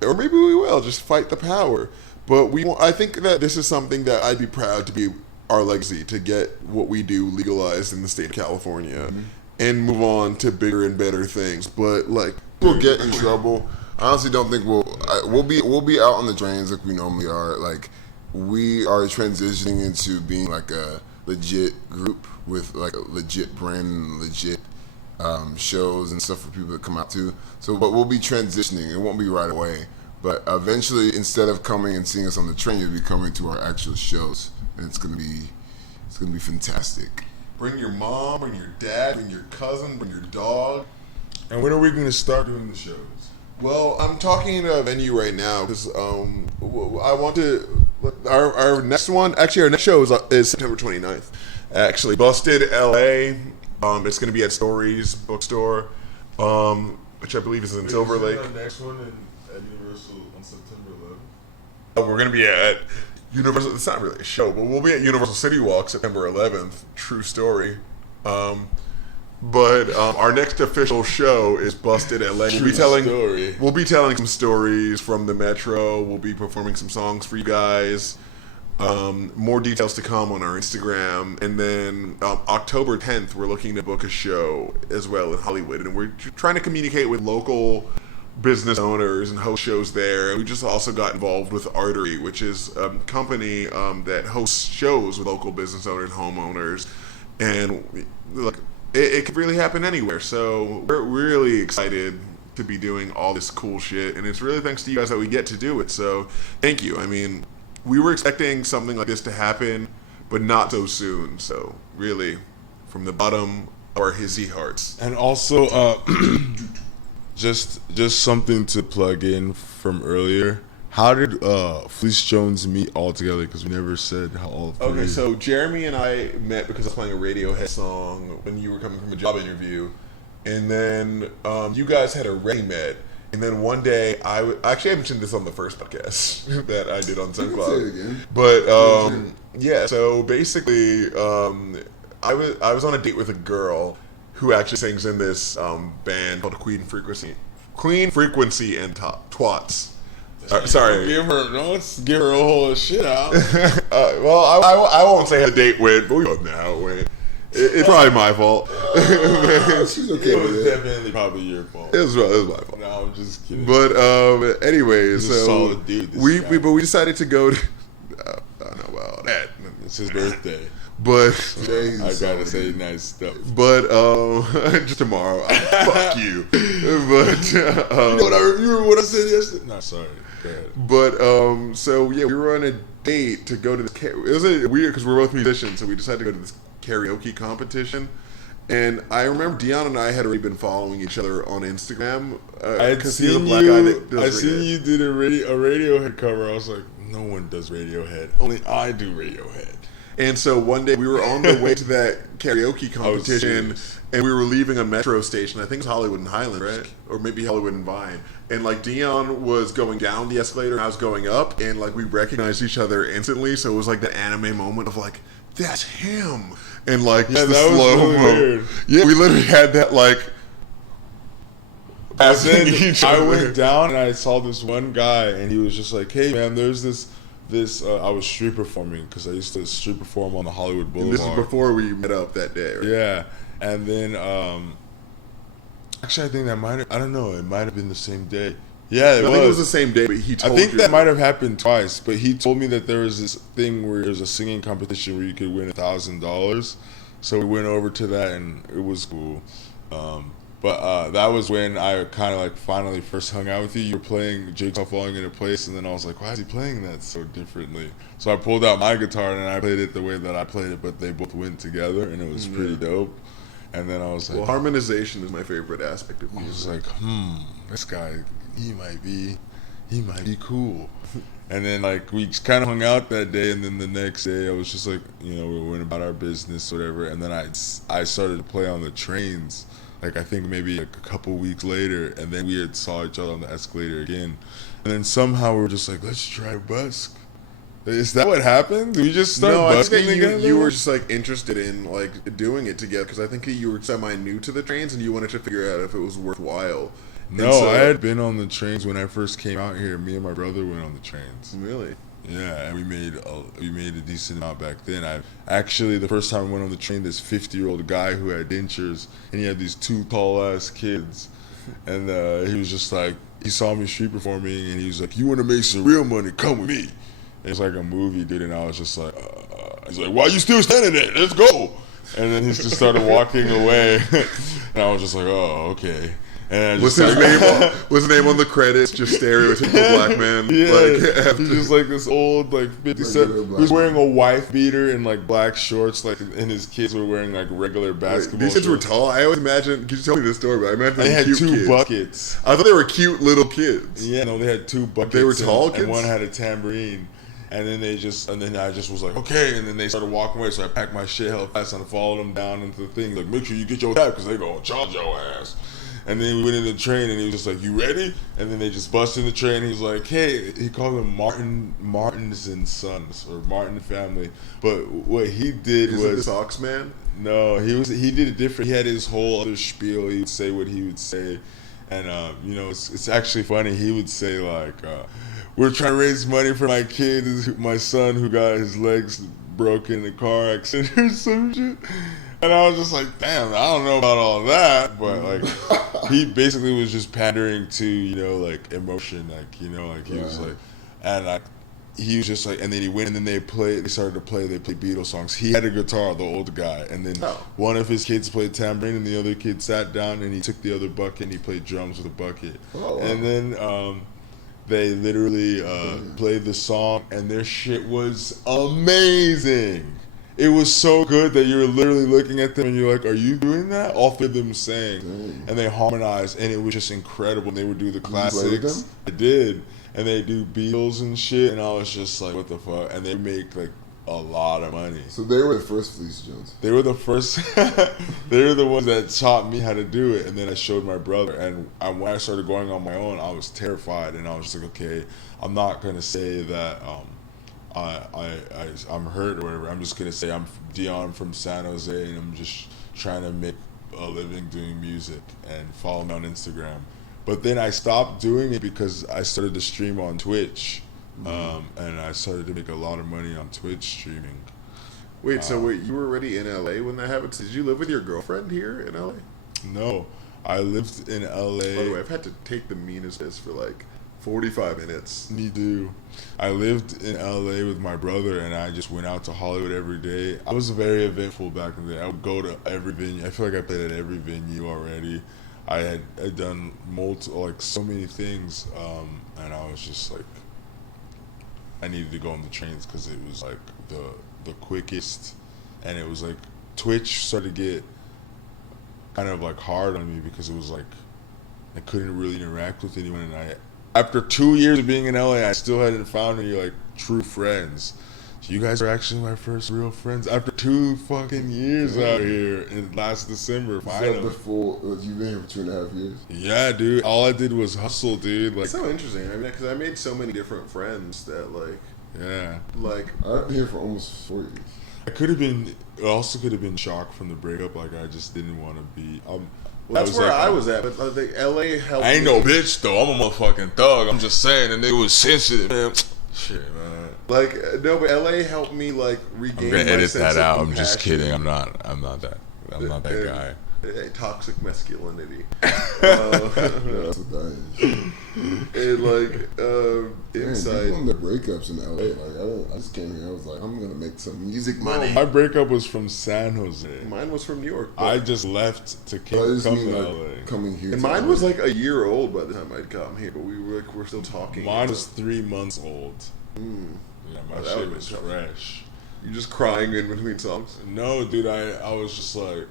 or maybe we will just fight the power. But I think that this is something that I'd be proud to be our legacy, to get what we do legalized in the state of California, and move on to bigger and better things. But like, we'll get in trouble. I honestly don't think we'll be out on the drains like we normally are. Like, we are transitioning into being like a legit group with like a legit brand and legit shows and stuff for people to come out to. So, but we'll be transitioning. It won't be right away. But eventually, instead of coming and seeing us on the train, you'll be coming to our actual shows, and it's gonna be fantastic. bring your mom, bring your dad, bring your cousin, bring your dog. And when are we going to start doing the shows? Well, I'm talking to a venue right now because I want to. Our next one, actually, our next show is September 29th. Actually, Busted, LA. It's going to be at Stories Bookstore, which I believe is in Silver Lake. The next one at Universal on September 11th. We're going to be at Universal. It's not really a show, but we'll be at Universal City Walk September 11th. True story. But our next official show is Busted LA. We'll be telling some stories from the Metro. We'll be performing some songs for you guys. More details to come on our Instagram. And then October 10th, we're looking to book a show as well in Hollywood. And we're trying to communicate with local business owners and host shows there. We just also got involved with Artery, which is a company that hosts shows with local business owners, homeowners. And it could really happen anywhere. So we're really excited to be doing all this cool shit. And it's really thanks to you guys that we get to do it. So thank you. I mean, we were expecting something like this to happen, but not so soon. So really, from the bottom of our hizzy hearts. And also, just something to plug in from earlier. How did FleeceJones meet all together? Because we never said how all three. Okay, so Jeremy and I met because I was playing a Radiohead song when you were coming from a job interview, and then you guys had already met. And then one day, actually I mentioned this on the first podcast that I did on SoundCloud. Say it again. But yeah, so basically, I was on a date with a girl who actually sings in this band called Queen Frequency and Twats. Sorry. Let's give her a whole shit out. Well, I won't say how the date went, but we both know how it went. It's probably my fault. She's okay It was with it. definitely probably your fault. It was my fault. No, I'm just kidding. But anyway, He's a so solid dude, this we guy. but we decided to go to. I don't know about that, It's his birthday. but Today's I gotta solid, say dude. nice stuff. but just tomorrow. Fuck you. But You remember what I said yesterday? No, sorry. Go ahead. but so yeah, we were on a date to go to this. It was weird because we're both musicians, so we decided to go to this karaoke competition. And I remember Dion and I had already been following each other on Instagram. I had Because he's a seen black guy you. that does I seen reggae. you did a Radiohead cover. I was like, no one does Radiohead. Only I do Radiohead. And so one day we were on the way to that karaoke competition, serious. and we were leaving a metro station. I think it was Hollywood and Highland, right? Or maybe Hollywood and Vine. And like Dion was going down the escalator, and I was going up, and like we recognized each other instantly. So it was like the anime moment of like, that's him, and like Yeah, just the that was slow really mo. weird. Yeah, we literally had that like. And passing then each I other. went down and I saw this one guy, and he was just like, "Hey man, there's this." I was street performing because I used to street perform on the Hollywood And Boulevard. this is before we met up that day, right? Yeah, and then actually, I think that I don't know. It might have been the same day. Yeah, I think it was the same day, but he I told think you that might have happened twice, but he told me that there was this thing where there's a singing competition where you could win $1,000. So we went over to that, and it was cool. But that was when I kind of like finally first hung out with you. You were playing Jigsaw Falling Into Place, and then I was like, why is he playing that so differently? So I pulled out my guitar, and I played it the way that I played it, but they both went together, and it was pretty dope. And then I was like, Well, harmonization is my favorite aspect of I was music. like, this guy, he might be cool. And then like we kind of hung out that day, and then the next day I was just like, we went about our business, whatever. And then I started to play on the trains. Like I think maybe like a couple weeks later, and then we had saw each other on the escalator again. And then somehow we were just like, let's try to busk. Is that what happened? Did we just start No, I busking think that together? you were just like interested in like doing it together because I think that you were semi new to the trains and you wanted to figure out if it was worthwhile. And No, so- I had been on the trains when I first came out here. Me and my brother went on the trains. Really. Yeah, and we made a decent amount back then. The first time I went on the train, this 50-year-old guy who had dentures, and he had these two tall ass kids, and he was just like, he saw me street performing, and he was like, "You want to make some real money? Come with me." And it's like a movie, dude, and I was just like, he's like, "Why you still standing there? Let's go!" And then he just started walking away, and I was just like, "Oh, okay." And I What's just his name? What's his name on the credits? Just stereotypical black man. Yeah, Like, he's just like this old, like 57. Regular He black was wearing a wife beater and like black shorts, like, and his kids were wearing like regular basketball. these kids were shorts. tall. I always imagine. Can you tell me this story? But I imagine They them had cute two kids. buckets. I thought they were cute little kids. Yeah, no, they had two buckets. They were tall and, kids? and one had a tambourine. And then I just was like, okay. And then they started walking away, so I packed my shit hella fast and I followed them down into the thing. Like, make sure you get your tap because they gonna charge your ass. And then we went in the train, and he was just like, "You ready?" And then they just busted in the train. He was like, "Hey," he called them Martins and Sons or Martin family. But what he did Is it the was Sox man? no, he did it different. He had his whole other spiel. He would say what he would say, and it's actually funny. He would say like, "We're trying to raise money for my kid, my son who got his legs broken in a car accident or some shit." And I was just like, damn, I don't know about all that, but like, he basically was just pandering to, like emotion, like, he was like, and like, he was just like, and then he went, and then they started to play Beatles songs. He had a guitar, the old guy, and then one of his kids played tambourine, and the other kid sat down, and he took the other bucket, and he played drums with a bucket. Oh, wow. And then, they literally played the song, and their shit was amazing. It was so good that you were literally looking at them and you're like, are you doing that? All three of them sang. And they harmonized, and it was just incredible. And they would do the Did you play with classics. them? I did. And they do Beatles and shit, and I was just like, what the fuck? And they make like a lot of money. So they were the first FleeceJones. They were the first, they were the ones that taught me how to do it. And then I showed my brother. And when I started going on my own, I was terrified. And I was just like, okay, I'm not going to say that I'm hurt or whatever. I'm just going to say I'm Dion from San Jose, and I'm just trying to make a living doing music, and follow me on Instagram. But then I stopped doing it because I started to stream on Twitch. And I started to make a lot of money on Twitch streaming. Wait, so you were already in LA when that happened? Did you live with your girlfriend here in LA? No, I lived in LA. By the way, I've had to take the meanest piss for like 45 minutes. Me too. I lived in LA with my brother, and I just went out to Hollywood every day. I was very eventful back in the day. I would go to every venue. I feel like I played at every venue already. I had done so many things, and I was just like, I needed to go on the trains because it was like the quickest, and it was like Twitch started to get kind of like hard on me because it was like I couldn't really interact with anyone, and after 2 years of being in LA, I still hadn't found any like true friends. So you guys are actually my first real friends after 2 fucking years out here in last December. Finally. You've been here for 2.5 years? Yeah, dude. All I did was hustle, dude. Like, it's so interesting. I mean, because I made so many different friends that I've been here for almost 4 years. It also could have been shock from the breakup. Like, I just didn't want to be. That's where I was at, but LA helped. I ain't no bitch though. I'm a motherfucking thug. I'm just saying, and it was sensitive, man. Shit, man. Like no, but LA helped me like regain. I'm gonna edit sense that out. of I'm just compassion. kidding. I'm not that guy. Toxic masculinity. That's what that is. And like inside. People in the breakups in LA, like I just came here. I was like, I'm gonna make some music money. My breakup was from San Jose. Mine was from New York. I just left to come to LA. Coming here, and mine was like a year old by the time I'd come here, but we're still talking. Mine was 3 months old. Yeah, my shit was fresh. You just crying in between songs? No, dude. I was just like.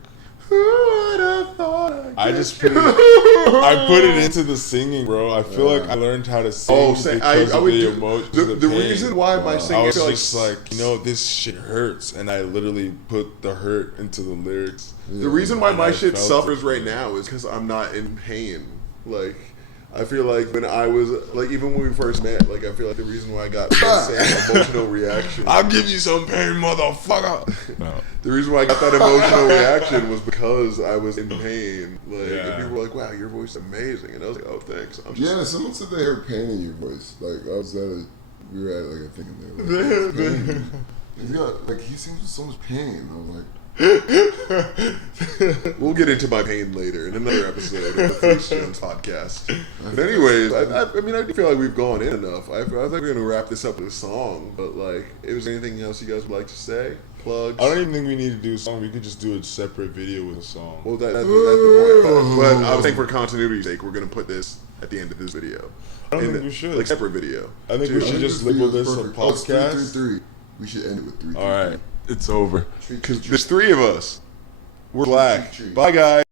Who would have thought I just put it into the singing, bro. I feel like I learned how to sing because of the emotion. The reason why my singing, I was just like, this shit hurts, and I literally put the hurt into the lyrics. The reason why my shit suffers right now is because I'm not in pain. Like, I feel like when I was like, even when we first met, like I feel like the reason why I got that same emotional reaction. I'll give you some pain, motherfucker. No. The reason why I got that emotional reaction was because I was in pain. Like, and people were like, "Wow, your voice is amazing," and I was like, "Oh, thanks." Someone said they heard pain in your voice. Like we were at like a thing in there. He's got he seems with so much pain. I was like. We'll get into my pain later in another episode of the FleeceJones Podcast. But anyways, I mean, I do feel like we've gone in enough. I think we're going to wrap this up with a song, but like, is there anything else you guys would like to say? Plugs? I don't even think we need to do a song. We could just do a separate video with a song. Well, that's the point. But I was saying for continuity's sake, we're going to put this at the end of this video. I don't think we should. Like, separate video. I think we should just label this a podcast. 3. We should end it with 3. All right. It's over. Because there's 3 of us. We're black. Bye, guys.